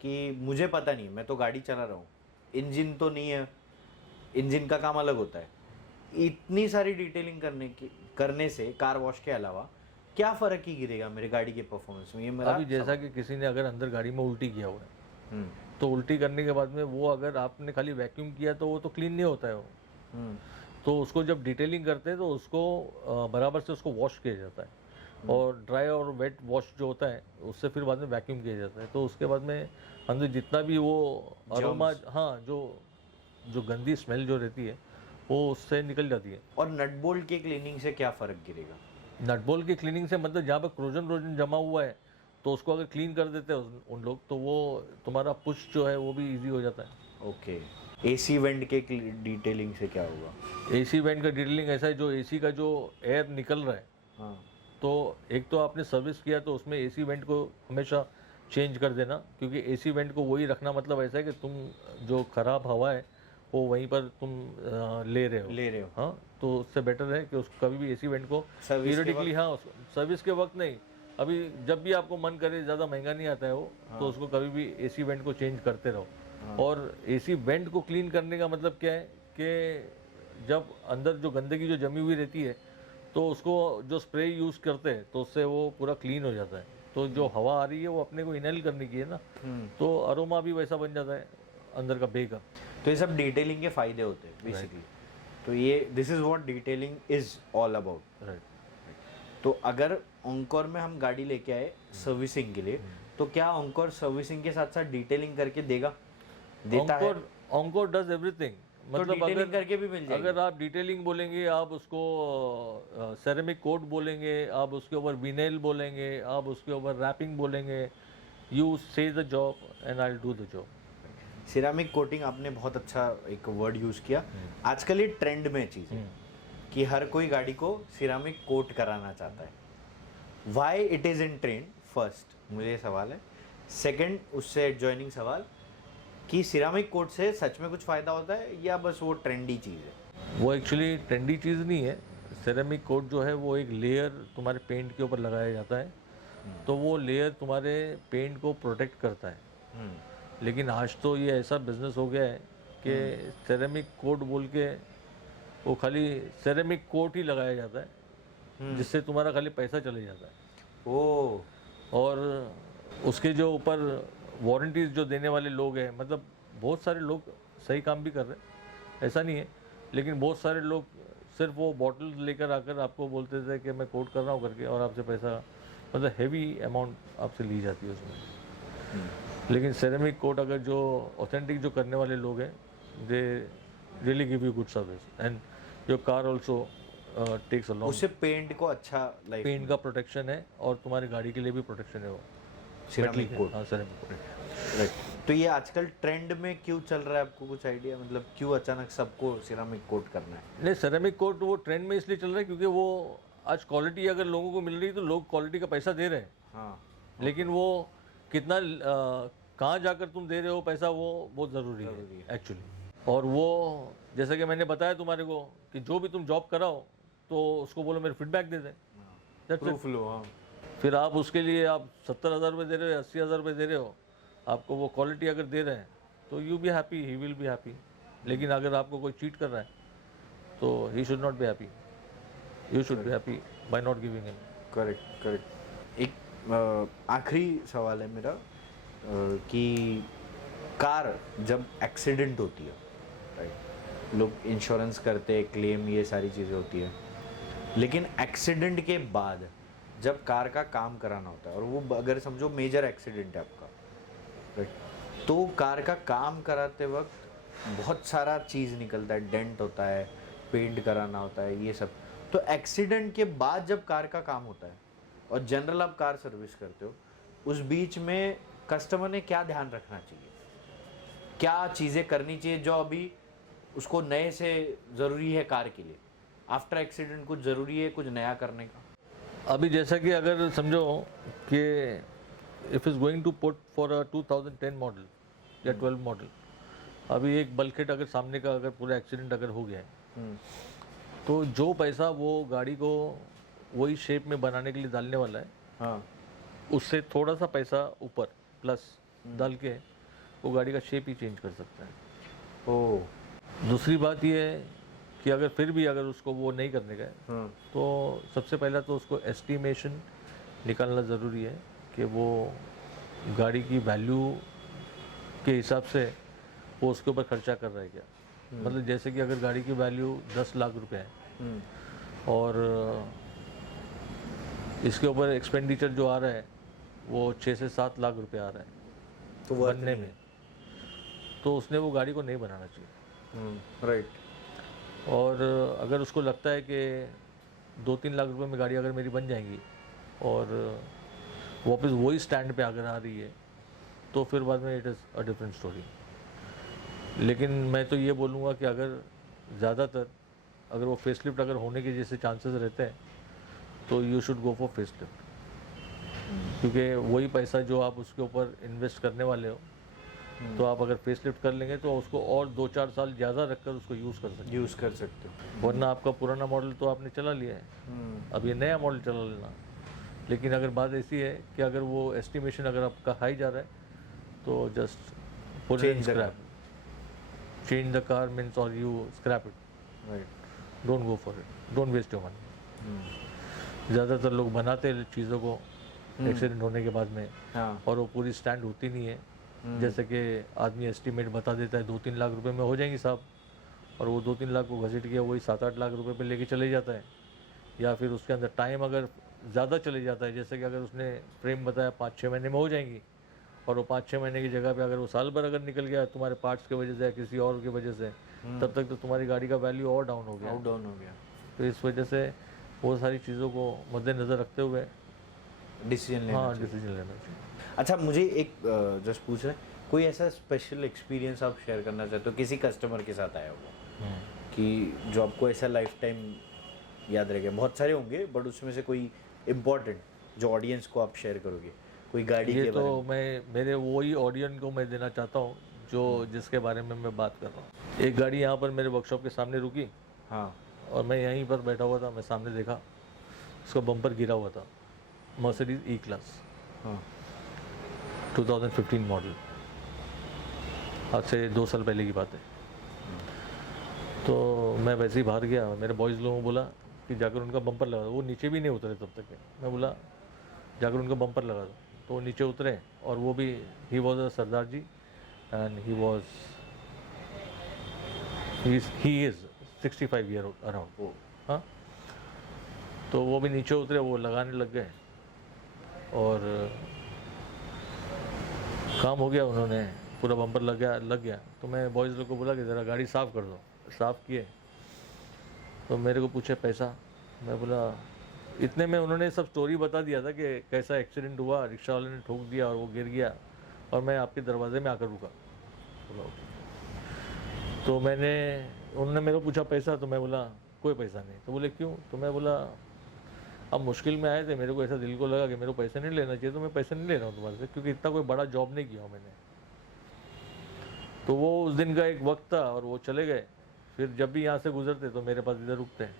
कि मुझे पता नहीं, मैं तो गाड़ी चला रहा हूँ, इंजन तो नहीं है, इंजन का काम अलग होता है, इतनी सारी डिटेलिंग करने से कार वॉश के अलावा क्या फ़र्क ही गिरेगा मेरे गाड़ी के परफॉर्मेंस में? ये मेरा अभी जैसा कि किसी ने अगर अंदर गाड़ी में उल्टी किया हुआ है, तो उल्टी करने के बाद में वो अगर आपने खाली वैक्यूम किया तो वो तो क्लीन नहीं होता है वो, तो उसको जब डिटेलिंग करते हैं तो उसको बराबर से उसको वॉश किया जाता है, और ड्राई और वेट वॉश जो होता है उससे फिर बाद में वैक्यूम किया जाता है। तो उसके बाद में अंदर जितना भी वो अरोमा, हाँ, जो गंदी स्मेल जो रहती है वो उससे निकल जाती है। और नट बोल्ट के क्लीनिंग से क्या फ़र्क गिरेगा? नट बोल्ट की क्लीनिंग से मतलब जहाँ पर क्रोजन जमा हुआ है तो उसको अगर क्लीन कर देते हैं उन लोग, तो वो तुम्हारा पुश जो है वो भी इजी हो जाता है। ओके, एसी वेंट के डिटेलिंग से क्या होगा? एसी वेंट का डिटेलिंग ऐसा है, जो एसी का जो एयर निकल रहा है, हाँ। तो एक तो आपने सर्विस किया तो उसमें एसी वेंट को हमेशा चेंज कर देना, क्योंकि एसी वेंट को वही रखना मतलब ऐसा है कि तुम जो खराब हवा है वो वहीं पर तुम ले रहे हो। हाँ, तो उससे बेटर है कि उस कभी भी एसी वेंट को सर्विस के पीरियडिकली, हाँ सर्विस के वक्त नहीं, अभी जब भी आपको मन करे, ज़्यादा महंगा नहीं आता है वो, तो उसको कभी भी एसी वेंट को चेंज करते रहो। और एसी वेंट को क्लीन करने का मतलब क्या है कि जब अंदर जो गंदगी जो जमी हुई रहती है, तो उसको जो स्प्रे यूज़ करते हैं तो उससे वो पूरा क्लीन हो जाता है। तो जो हवा आ रही है वो अपने को इनहेल करने की है ना, तो अरोमा भी वैसा बन जाता है अंदर का बे का। तो ये सब डिटेलिंग के फायदे होते हैं बेसिकली। तो ये this is what detailing is all about. Right. तो अगर ओंकोर में हम गाड़ी लेके आए सर्विसिंग के लिए, तो क्या ओंकोर सर्विसिंग के साथ साथ डिटेलिंग करके देता है? ऑनकोर डज एवरीथिंग, मतलब डिटेलिंग अगर करके भी मिल जाएगी? अगर आप डिटेलिंग बोलेंगे, आप उसको सेरेमिक कोट बोलेंगे, आप उसके ऊपर विनेल बोलेंगे, आप उसके ऊपर रैपिंग बोलेंगे, यू से the job and I will do the job. Ceramic coating आपने बहुत अच्छा एक वर्ड यूज किया। आजकल ये ट्रेंड में चीज़ है कि हर कोई गाड़ी को सिरामिक कोट कराना चाहता है। Why it is in trend? First मुझे ये सवाल है। सेकंड, उससे एडजॉइनिंग सवाल कि सिरामिक कोट से सच में कुछ फ़ायदा होता है या बस वो ट्रेंडी चीज़ है? वो एक्चुअली ट्रेंडी चीज़ नहीं है। सेरेमिक कोट जो है वो एक लेयर तुम्हारे पेंट के ऊपर लगाया जाता है, तो वो लेयर तुम्हारे पेंट को प्रोटेक्ट करता है। लेकिन आज तो ये ऐसा बिजनेस हो गया है कि सेरेमिक कोट बोल के वो खाली सेरेमिक कोट ही लगाया जाता है, जिससे तुम्हारा खाली पैसा चले जाता है। ओह। और उसके जो ऊपर वारंटीज जो देने वाले लोग हैं, मतलब बहुत सारे लोग सही काम भी कर रहे हैं, ऐसा नहीं है, लेकिन बहुत सारे लोग सिर्फ वो बॉटल लेकर आकर आपको बोलते थे कि मैं कोट कर रहा हूँ करके, और आपसे पैसा, मतलब हैवी अमाउंट आपसे ली जाती है उसमें। लेकिन सेरेमिक कोट अगर जो ऑथेंटिक जो करने वाले लोग हैं, they really give you good service and your car also takes a long. उससे पेंट को अच्छा लाइफ, पेंट का प्रोटेक्शन है और तुम्हारी गाड़ी के लिए भी प्रोटेक्शन है वो सिरामिक कोट। हाँ, सेरेमिक कोट। राइट। तो ये आजकल ट्रेंड में क्यों चल रहा है, आपको कुछ आइडिया? मतलब क्यों अचानक सबको सिरामिक कोट करना है? नहीं, सेरेमिक कोट वो ट्रेंड में इसलिए चल रहा है क्योंकि वो आज क्वालिटी अगर लोगों को मिल रही है तो लोग क्वालिटी का पैसा दे रहे हैं। हाँ। लेकिन वो कितना कहाँ जाकर तुम दे रहे हो पैसा, वो बहुत ज़रूरी है एक्चुअली। और वो जैसा कि मैंने बताया तुम्हारे को कि जो भी तुम जॉब कराओ तो उसको बोलो मेरे फीडबैक दे दें, प्रूफ लो। हाँ। फिर आप उसके लिए आप 70,000 रुपये दे रहे हो या 80,000 रुपये दे रहे हो, आपको वो क्वालिटी अगर दे रहे हैं तो you be happy, he will be happy. लेकिन अगर आपको कोई चीट कर रहा है तो he should not be happy, you should be happy by not giving him. Correct correct. एक आखिरी सवाल है मेरा कि कार जब एक्सीडेंट होती है, राइट, लोग इंश्योरेंस करते हैं, क्लेम, ये सारी चीज़ें होती है, लेकिन एक्सीडेंट के बाद जब कार का काम कराना होता है और वो अगर समझो मेजर एक्सीडेंट है आपका, राइट, तो कार का काम कराते वक्त बहुत सारा चीज़ निकलता है, डेंट होता है, पेंट कराना होता है, ये सब। तो एक्सीडेंट के बाद जब कार का काम होता है और जनरल आप कार सर्विस करते हो, उस बीच में कस्टमर ने क्या ध्यान रखना चाहिए, क्या चीज़ें करनी चाहिए जो अभी उसको नए से ज़रूरी है कार के लिए, आफ्टर एक्सीडेंट कुछ ज़रूरी है कुछ नया करने का? अभी जैसा कि अगर समझो कि if is going to put for a 2010 model या 12 मॉडल, अभी एक बल्कहेड अगर सामने का अगर पूरा एक्सीडेंट अगर हो गया है, तो जो पैसा वो गाड़ी को वही शेप में बनाने के लिए डालने वाला है, हाँ, उससे थोड़ा सा पैसा ऊपर प्लस डाल के वो गाड़ी का शेप ही चेंज कर सकता है। ओह। दूसरी बात ये है कि अगर फिर भी अगर उसको वो नहीं करने का है, हाँ, तो सबसे पहला तो उसको एस्टिमेशन निकालना ज़रूरी है कि वो गाड़ी की वैल्यू के हिसाब से वो उसके ऊपर खर्चा कर रहा है क्या। मतलब जैसे कि अगर गाड़ी की वैल्यू 10 लाख रुपए है और इसके ऊपर एक्सपेंडिचर जो आ रहा है वो 6 से 7 लाख रुपए आ रहा है तो वो बनने में, तो उसने वो गाड़ी को नहीं बनाना चाहिए। राइट। और अगर उसको लगता है कि 2-3 लाख रुपए में गाड़ी अगर मेरी बन जाएंगी और वापस वही स्टैंड पे अगर आ रही है तो फिर बाद में it is a different story. लेकिन मैं तो ये बोलूँगा कि अगर ज़्यादातर अगर वो फेसलिफ्ट अगर होने के जैसे चांसेस रहते हैं तो you should go for facelift, क्योंकि वही पैसा जो आप उसके ऊपर इन्वेस्ट करने वाले हो तो आप अगर फेसलिफ्ट कर लेंगे तो उसको और 2-4 साल ज़्यादा रखकर उसको यूज़ कर सकते हो। वरना आपका पुराना मॉडल तो आपने चला लिया है, अब ये नया मॉडल चला लेना। लेकिन अगर बात ऐसी है कि अगर वो एस्टिमेशन अगर आपका हाई जा रहा है तो just put it in scrap, change the car means और you scrap it, right. Don't go for it, don't waste your money. ज़्यादातर लोग बनाते हैं चीज़ों को एक्सीडेंट होने के बाद में, हाँ। और वो पूरी स्टैंड होती नहीं है। जैसे कि आदमी एस्टीमेट बता देता है 2-3 लाख रुपए में हो जाएंगी साहब, और वो 2-3 लाख को घसीट के वही 7-8 लाख रुपए पे लेके चले जाता है। या फिर उसके अंदर टाइम अगर ज़्यादा चले जाता है, जैसे कि अगर उसने फ्रेम बताया 5-6 महीने में हो जाएंगी, और वो 5-6 महीने की जगह पे अगर वो साल भर अगर निकल गया तुम्हारे पार्ट्स की वजह से या किसी और की वजह से, तब तक तो तुम्हारी गाड़ी का वैल्यू और डाउन हो गया। डाउन हो गया। तो इस वजह से वो सारी चीज़ों को मद्देनज़र रखते हुए डिसीजन लेना हाँ चाहिए। डिसीजन लेना चाहिए। अच्छा, मुझे एक जस्ट पूछ रहे, कोई ऐसा स्पेशल एक्सपीरियंस आप शेयर करना चाहते हो किसी कस्टमर के साथ आया हुआ कि जो आपको ऐसा लाइफ टाइम याद रहेगा? बहुत सारे होंगे बट उसमें से कोई इम्पोर्टेंट जो ऑडियंस को आप शेयर करोगे, कोई गाड़ी ये के बारे तो में? मैं मेरे वही ऑडियंस को मैं देना चाहता हूँ जो जिसके बारे में मैं बात कर रहा हूँ। एक गाड़ी यहाँ पर मेरे वर्कशॉप के सामने रुकी, हाँ। और मैं यहीं पर बैठा हुआ था, मैं सामने देखा उसका बम्पर गिरा हुआ था, मर्सिडीज ई क्लास हाँ। 2015 मॉडल, आज से 2 साल पहले की बात है। तो मैं वैसे ही बाहर गया, मेरे बॉयज़ लोगों को बोला कि जाकर उनका बम्पर लगा दो। वो नीचे भी नहीं उतरे तब तक के। मैं बोला जाकर उनका बम्पर लगा दो, तो वो नीचे उतरे, और वो भी he was a Sardar ji and he is 65 year around. हाँ, तो वो भी नीचे उतरे, वो लगाने लग गए और काम हो गया, उन्होंने पूरा बम्पर लग गया। तो मैं बॉयज़ लोग को बोला कि ज़रा गाड़ी साफ़ कर दो। साफ़ किए तो मेरे को पूछे पैसा। मैं बोला इतने में उन्होंने सब स्टोरी बता दिया था कि कैसा एक्सीडेंट हुआ, रिक्शा वाले ने ठोक दिया और वो गिर गया, और मैं आपके दरवाजे में आकर रुका। बोला ओके। तो उन्होंने मेरे को पूछा पैसा, तो मैं बोला कोई पैसा नहीं। तो बोले क्यों? तो मैं बोला अब मुश्किल में आए थे, मेरे को ऐसा दिल को लगा कि मेरे को पैसे नहीं लेना चाहिए, तो मैं पैसे नहीं ले रहा हूँ तुम्हारे से, क्योंकि इतना कोई बड़ा जॉब नहीं किया मैंने। तो वो उस दिन का एक वक्त था और वो चले गए। फिर जब भी यहाँ से गुजरते तो मेरे पास इधर रुकते हैं,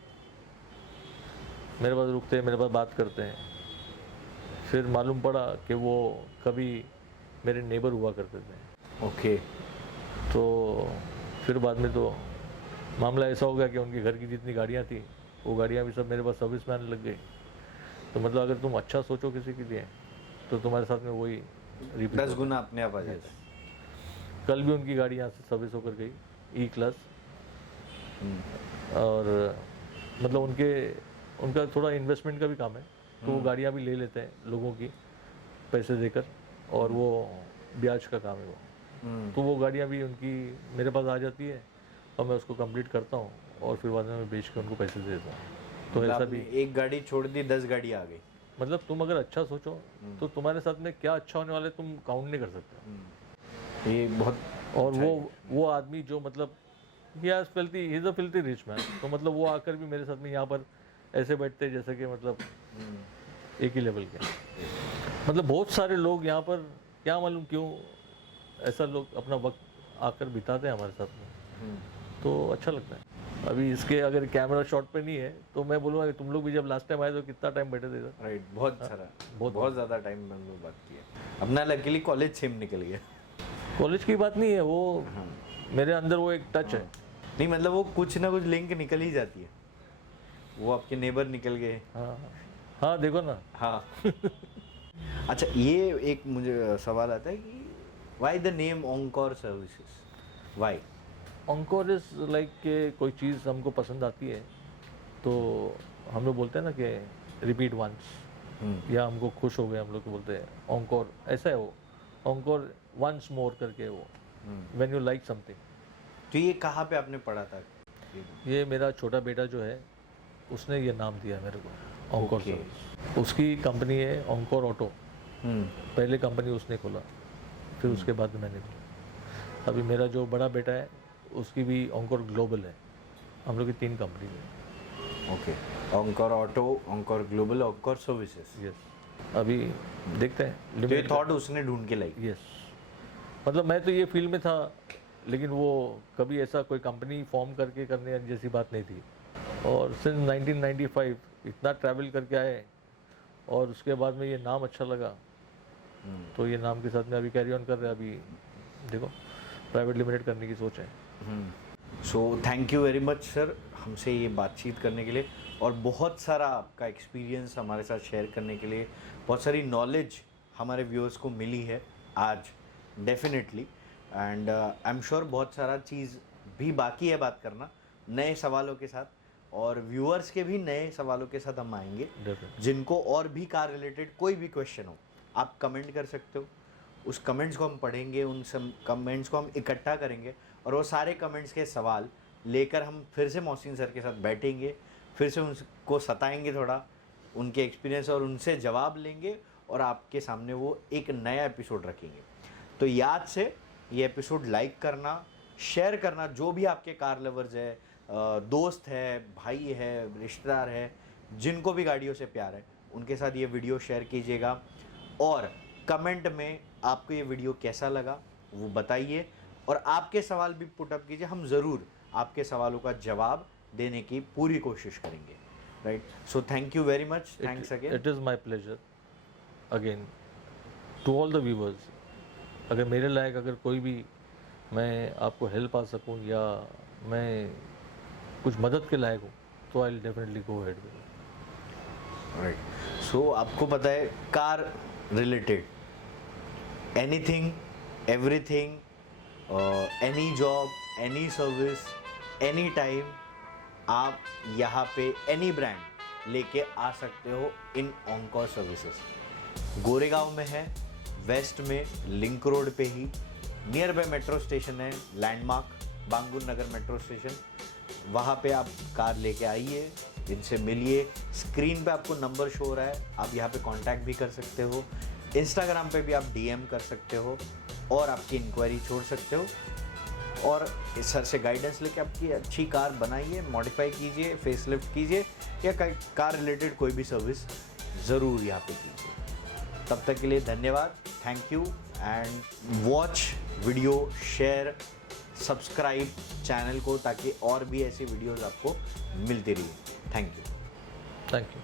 मेरे पास बात करते हैं। फिर मालूम पड़ा कि वो कभी मेरे नेबर हुआ करते थे। ओके। तो फिर बाद में तो मामला ऐसा हो गया कि उनके घर की जितनी गाड़ियाँ थी वो गाड़ियाँ भी सब मेरे पास सर्विस में आने लग गई। तो मतलब अगर तुम अच्छा सोचो किसी के लिए तो तुम्हारे साथ में वही रिपीट 10 गुना अपने आप आ जाता है। कल भी उनकी गाड़ी यहाँ से सर्विस होकर गई, ई क्लास। और मतलब उनका थोड़ा इन्वेस्टमेंट का भी काम है, तो वो गाड़ियाँ भी ले लेते हैं लोगों की पैसे देकर, और वो ब्याज का काम है वो। तो वो गाड़ियाँ भी उनकी मेरे पास आ जाती है और मैं उसको कंप्लीट करता हूँ, और फिर बाद में मैं बेच के उनको पैसे दे देता हूँ। तो मतलब ऐसा आपने भी एक गाड़ी छोड़ दी, 10 गाड़ी आ गई। मतलब तुम अगर अच्छा सोचो तो तुम्हारे साथ में क्या अच्छा होने वाला है तुम काउंट नहीं कर सकते। ये बहुत और वो आदमी जो मतलब he is a filthy rich man, तो मतलब वो आकर भी मेरे साथ में यहाँ पर ऐसे बैठते हैं जैसे कि मतलब एक ही लेवल के। मतलब बहुत सारे लोग यहाँ पर क्या मालूम क्यों ऐसा लोग अपना वक्त आकर बिताते हैं हमारे साथ में, तो अच्छा लगता है। अभी इसके अगर कैमरा शॉट पे नहीं है तो मैं बोलूँगा कि तुम लोग भी जब लास्ट टाइम आए तो कितना टाइम बैठे थे इधर? राइट, बहुत सारा, बहुत बहुत ज़्यादा टाइम में हम लोग बात किए। अपना लकीली कॉलेज सेम निकल गया। कॉलेज की बात नहीं है वो, मेरे अंदर वो एक टच है। नहीं मतलब वो कुछ ना कुछ लिंक निकल ही जाती है। वो आपके नेबर निकल गए। हाँ हाँ, देखो ना। हाँ। अच्छा, ये एक मुझे सवाल आता है कि why the name Oncore services, why? Oncore is like कि कोई चीज़ हमको पसंद आती है तो हम लोग बोलते हैं ना कि रिपीट वंस, या हमको खुश हो गए हम लोग बोलते हैं ऑनकोर। ऐसा है वो ऑनकोर, वंस मोर करके वो व्हेन यू लाइक समथिंग। तो ये कहाँ पे आपने पढ़ा था? ये मेरा छोटा बेटा जो है उसने ये नाम दिया मेरे को, ऑनकोर Okay. सर्विस। उसकी कंपनी है ऑनकोर ऑटो। पहले कंपनी उसने खोला, फिर उसके बाद मैंने खोला। अभी मेरा जो बड़ा बेटा है उसकी भी ऑनकोर ग्लोबल है, हम लोग की 3 कंपनी है। Okay, encore auto, encore global, encore services. Yes, अभी देखते हैं। तो ये थॉट उसने ढूंढ के लाई। यस, मतलब मैं तो ये फील्ड में था, लेकिन वो कभी ऐसा कोई कंपनी फॉर्म करके करने जैसी बात नहीं थी। और सिंस 1995 इतना ट्रैवल करके आए, और उसके बाद में ये नाम अच्छा लगा, तो ये नाम के साथ में अभी कैरी ऑन कर रहे हैं। अभी देखो प्राइवेट लिमिटेड करने की सोच है। सो thank you very much sir, हमसे ये बातचीत करने के लिए, और बहुत सारा आपका एक्सपीरियंस हमारे साथ शेयर करने के लिए। बहुत सारी नॉलेज हमारे व्यूअर्स को मिली है आज, definitely. And I am sure बहुत सारा चीज़ भी बाकी है बात करना, नए सवालों के साथ, और व्यूअर्स के भी नए सवालों के साथ हम आएंगे। जिनको और भी कार रिलेटेड कोई भी क्वेश्चन हो, आप कमेंट कर सकते हो। उस कमेंट्स को हम पढ़ेंगे, उन सब कमेंट्स को हम इकट्ठा करेंगे, और वो सारे कमेंट्स के सवाल लेकर हम फिर से मोहसिन सर के साथ बैठेंगे, फिर से उनको सताएंगे थोड़ा, उनके एक्सपीरियंस और उनसे जवाब लेंगे, और आपके सामने वो एक नया एपिसोड रखेंगे। तो याद से ये एपिसोड लाइक करना, शेयर करना, जो भी आपके कार लवर्स है, दोस्त है, भाई है, रिश्तेदार है, जिनको भी गाड़ियों से प्यार है, उनके साथ ये वीडियो शेयर कीजिएगा। और कमेंट में आपको ये वीडियो कैसा लगा वो बताइए, और आपके सवाल भी पुटअप कीजिए। हम ज़रूर आपके सवालों का जवाब देने की पूरी कोशिश करेंगे। Right, so thank you very much, thanks again. It is my pleasure again to all the viewers. अगर मेरे लायक अगर कोई भी मैं आपको हेल्प आ सकूं, या मैं कुछ मदद के लायक हूँ, तो I definitely go ahead with. Right, so आपको पता है car related anything, everything, any job, any service, any time, आप यहाँ पे एनी ब्रांड लेके आ सकते हो इन ऑनकोर सर्विसेज। गोरेगांव में है, वेस्ट में लिंक रोड पे ही, नियर बाय मेट्रो स्टेशन है, लैंडमार्क बांगुर नगर मेट्रो स्टेशन। वहाँ पे आप कार लेके आइए, इनसे मिलिए। स्क्रीन पे आपको नंबर शो हो रहा है, आप यहाँ पे कांटेक्ट भी कर सकते हो। इंस्टाग्राम पे भी आप डीएम कर सकते हो, और आपकी इंक्वायरी छोड़ सकते हो, और इस सर से गाइडेंस लेके आपकी अच्छी कार बनाइए, मॉडिफाई कीजिए, फेसलिफ्ट कीजिए, या कार रिलेटेड कोई भी सर्विस ज़रूर यहाँ पे कीजिए। तब तक के लिए धन्यवाद, thank you, and watch video, share, subscribe channel को, ताकि और भी ऐसी वीडियोस आपको मिलती रही। Thank you. Thank you.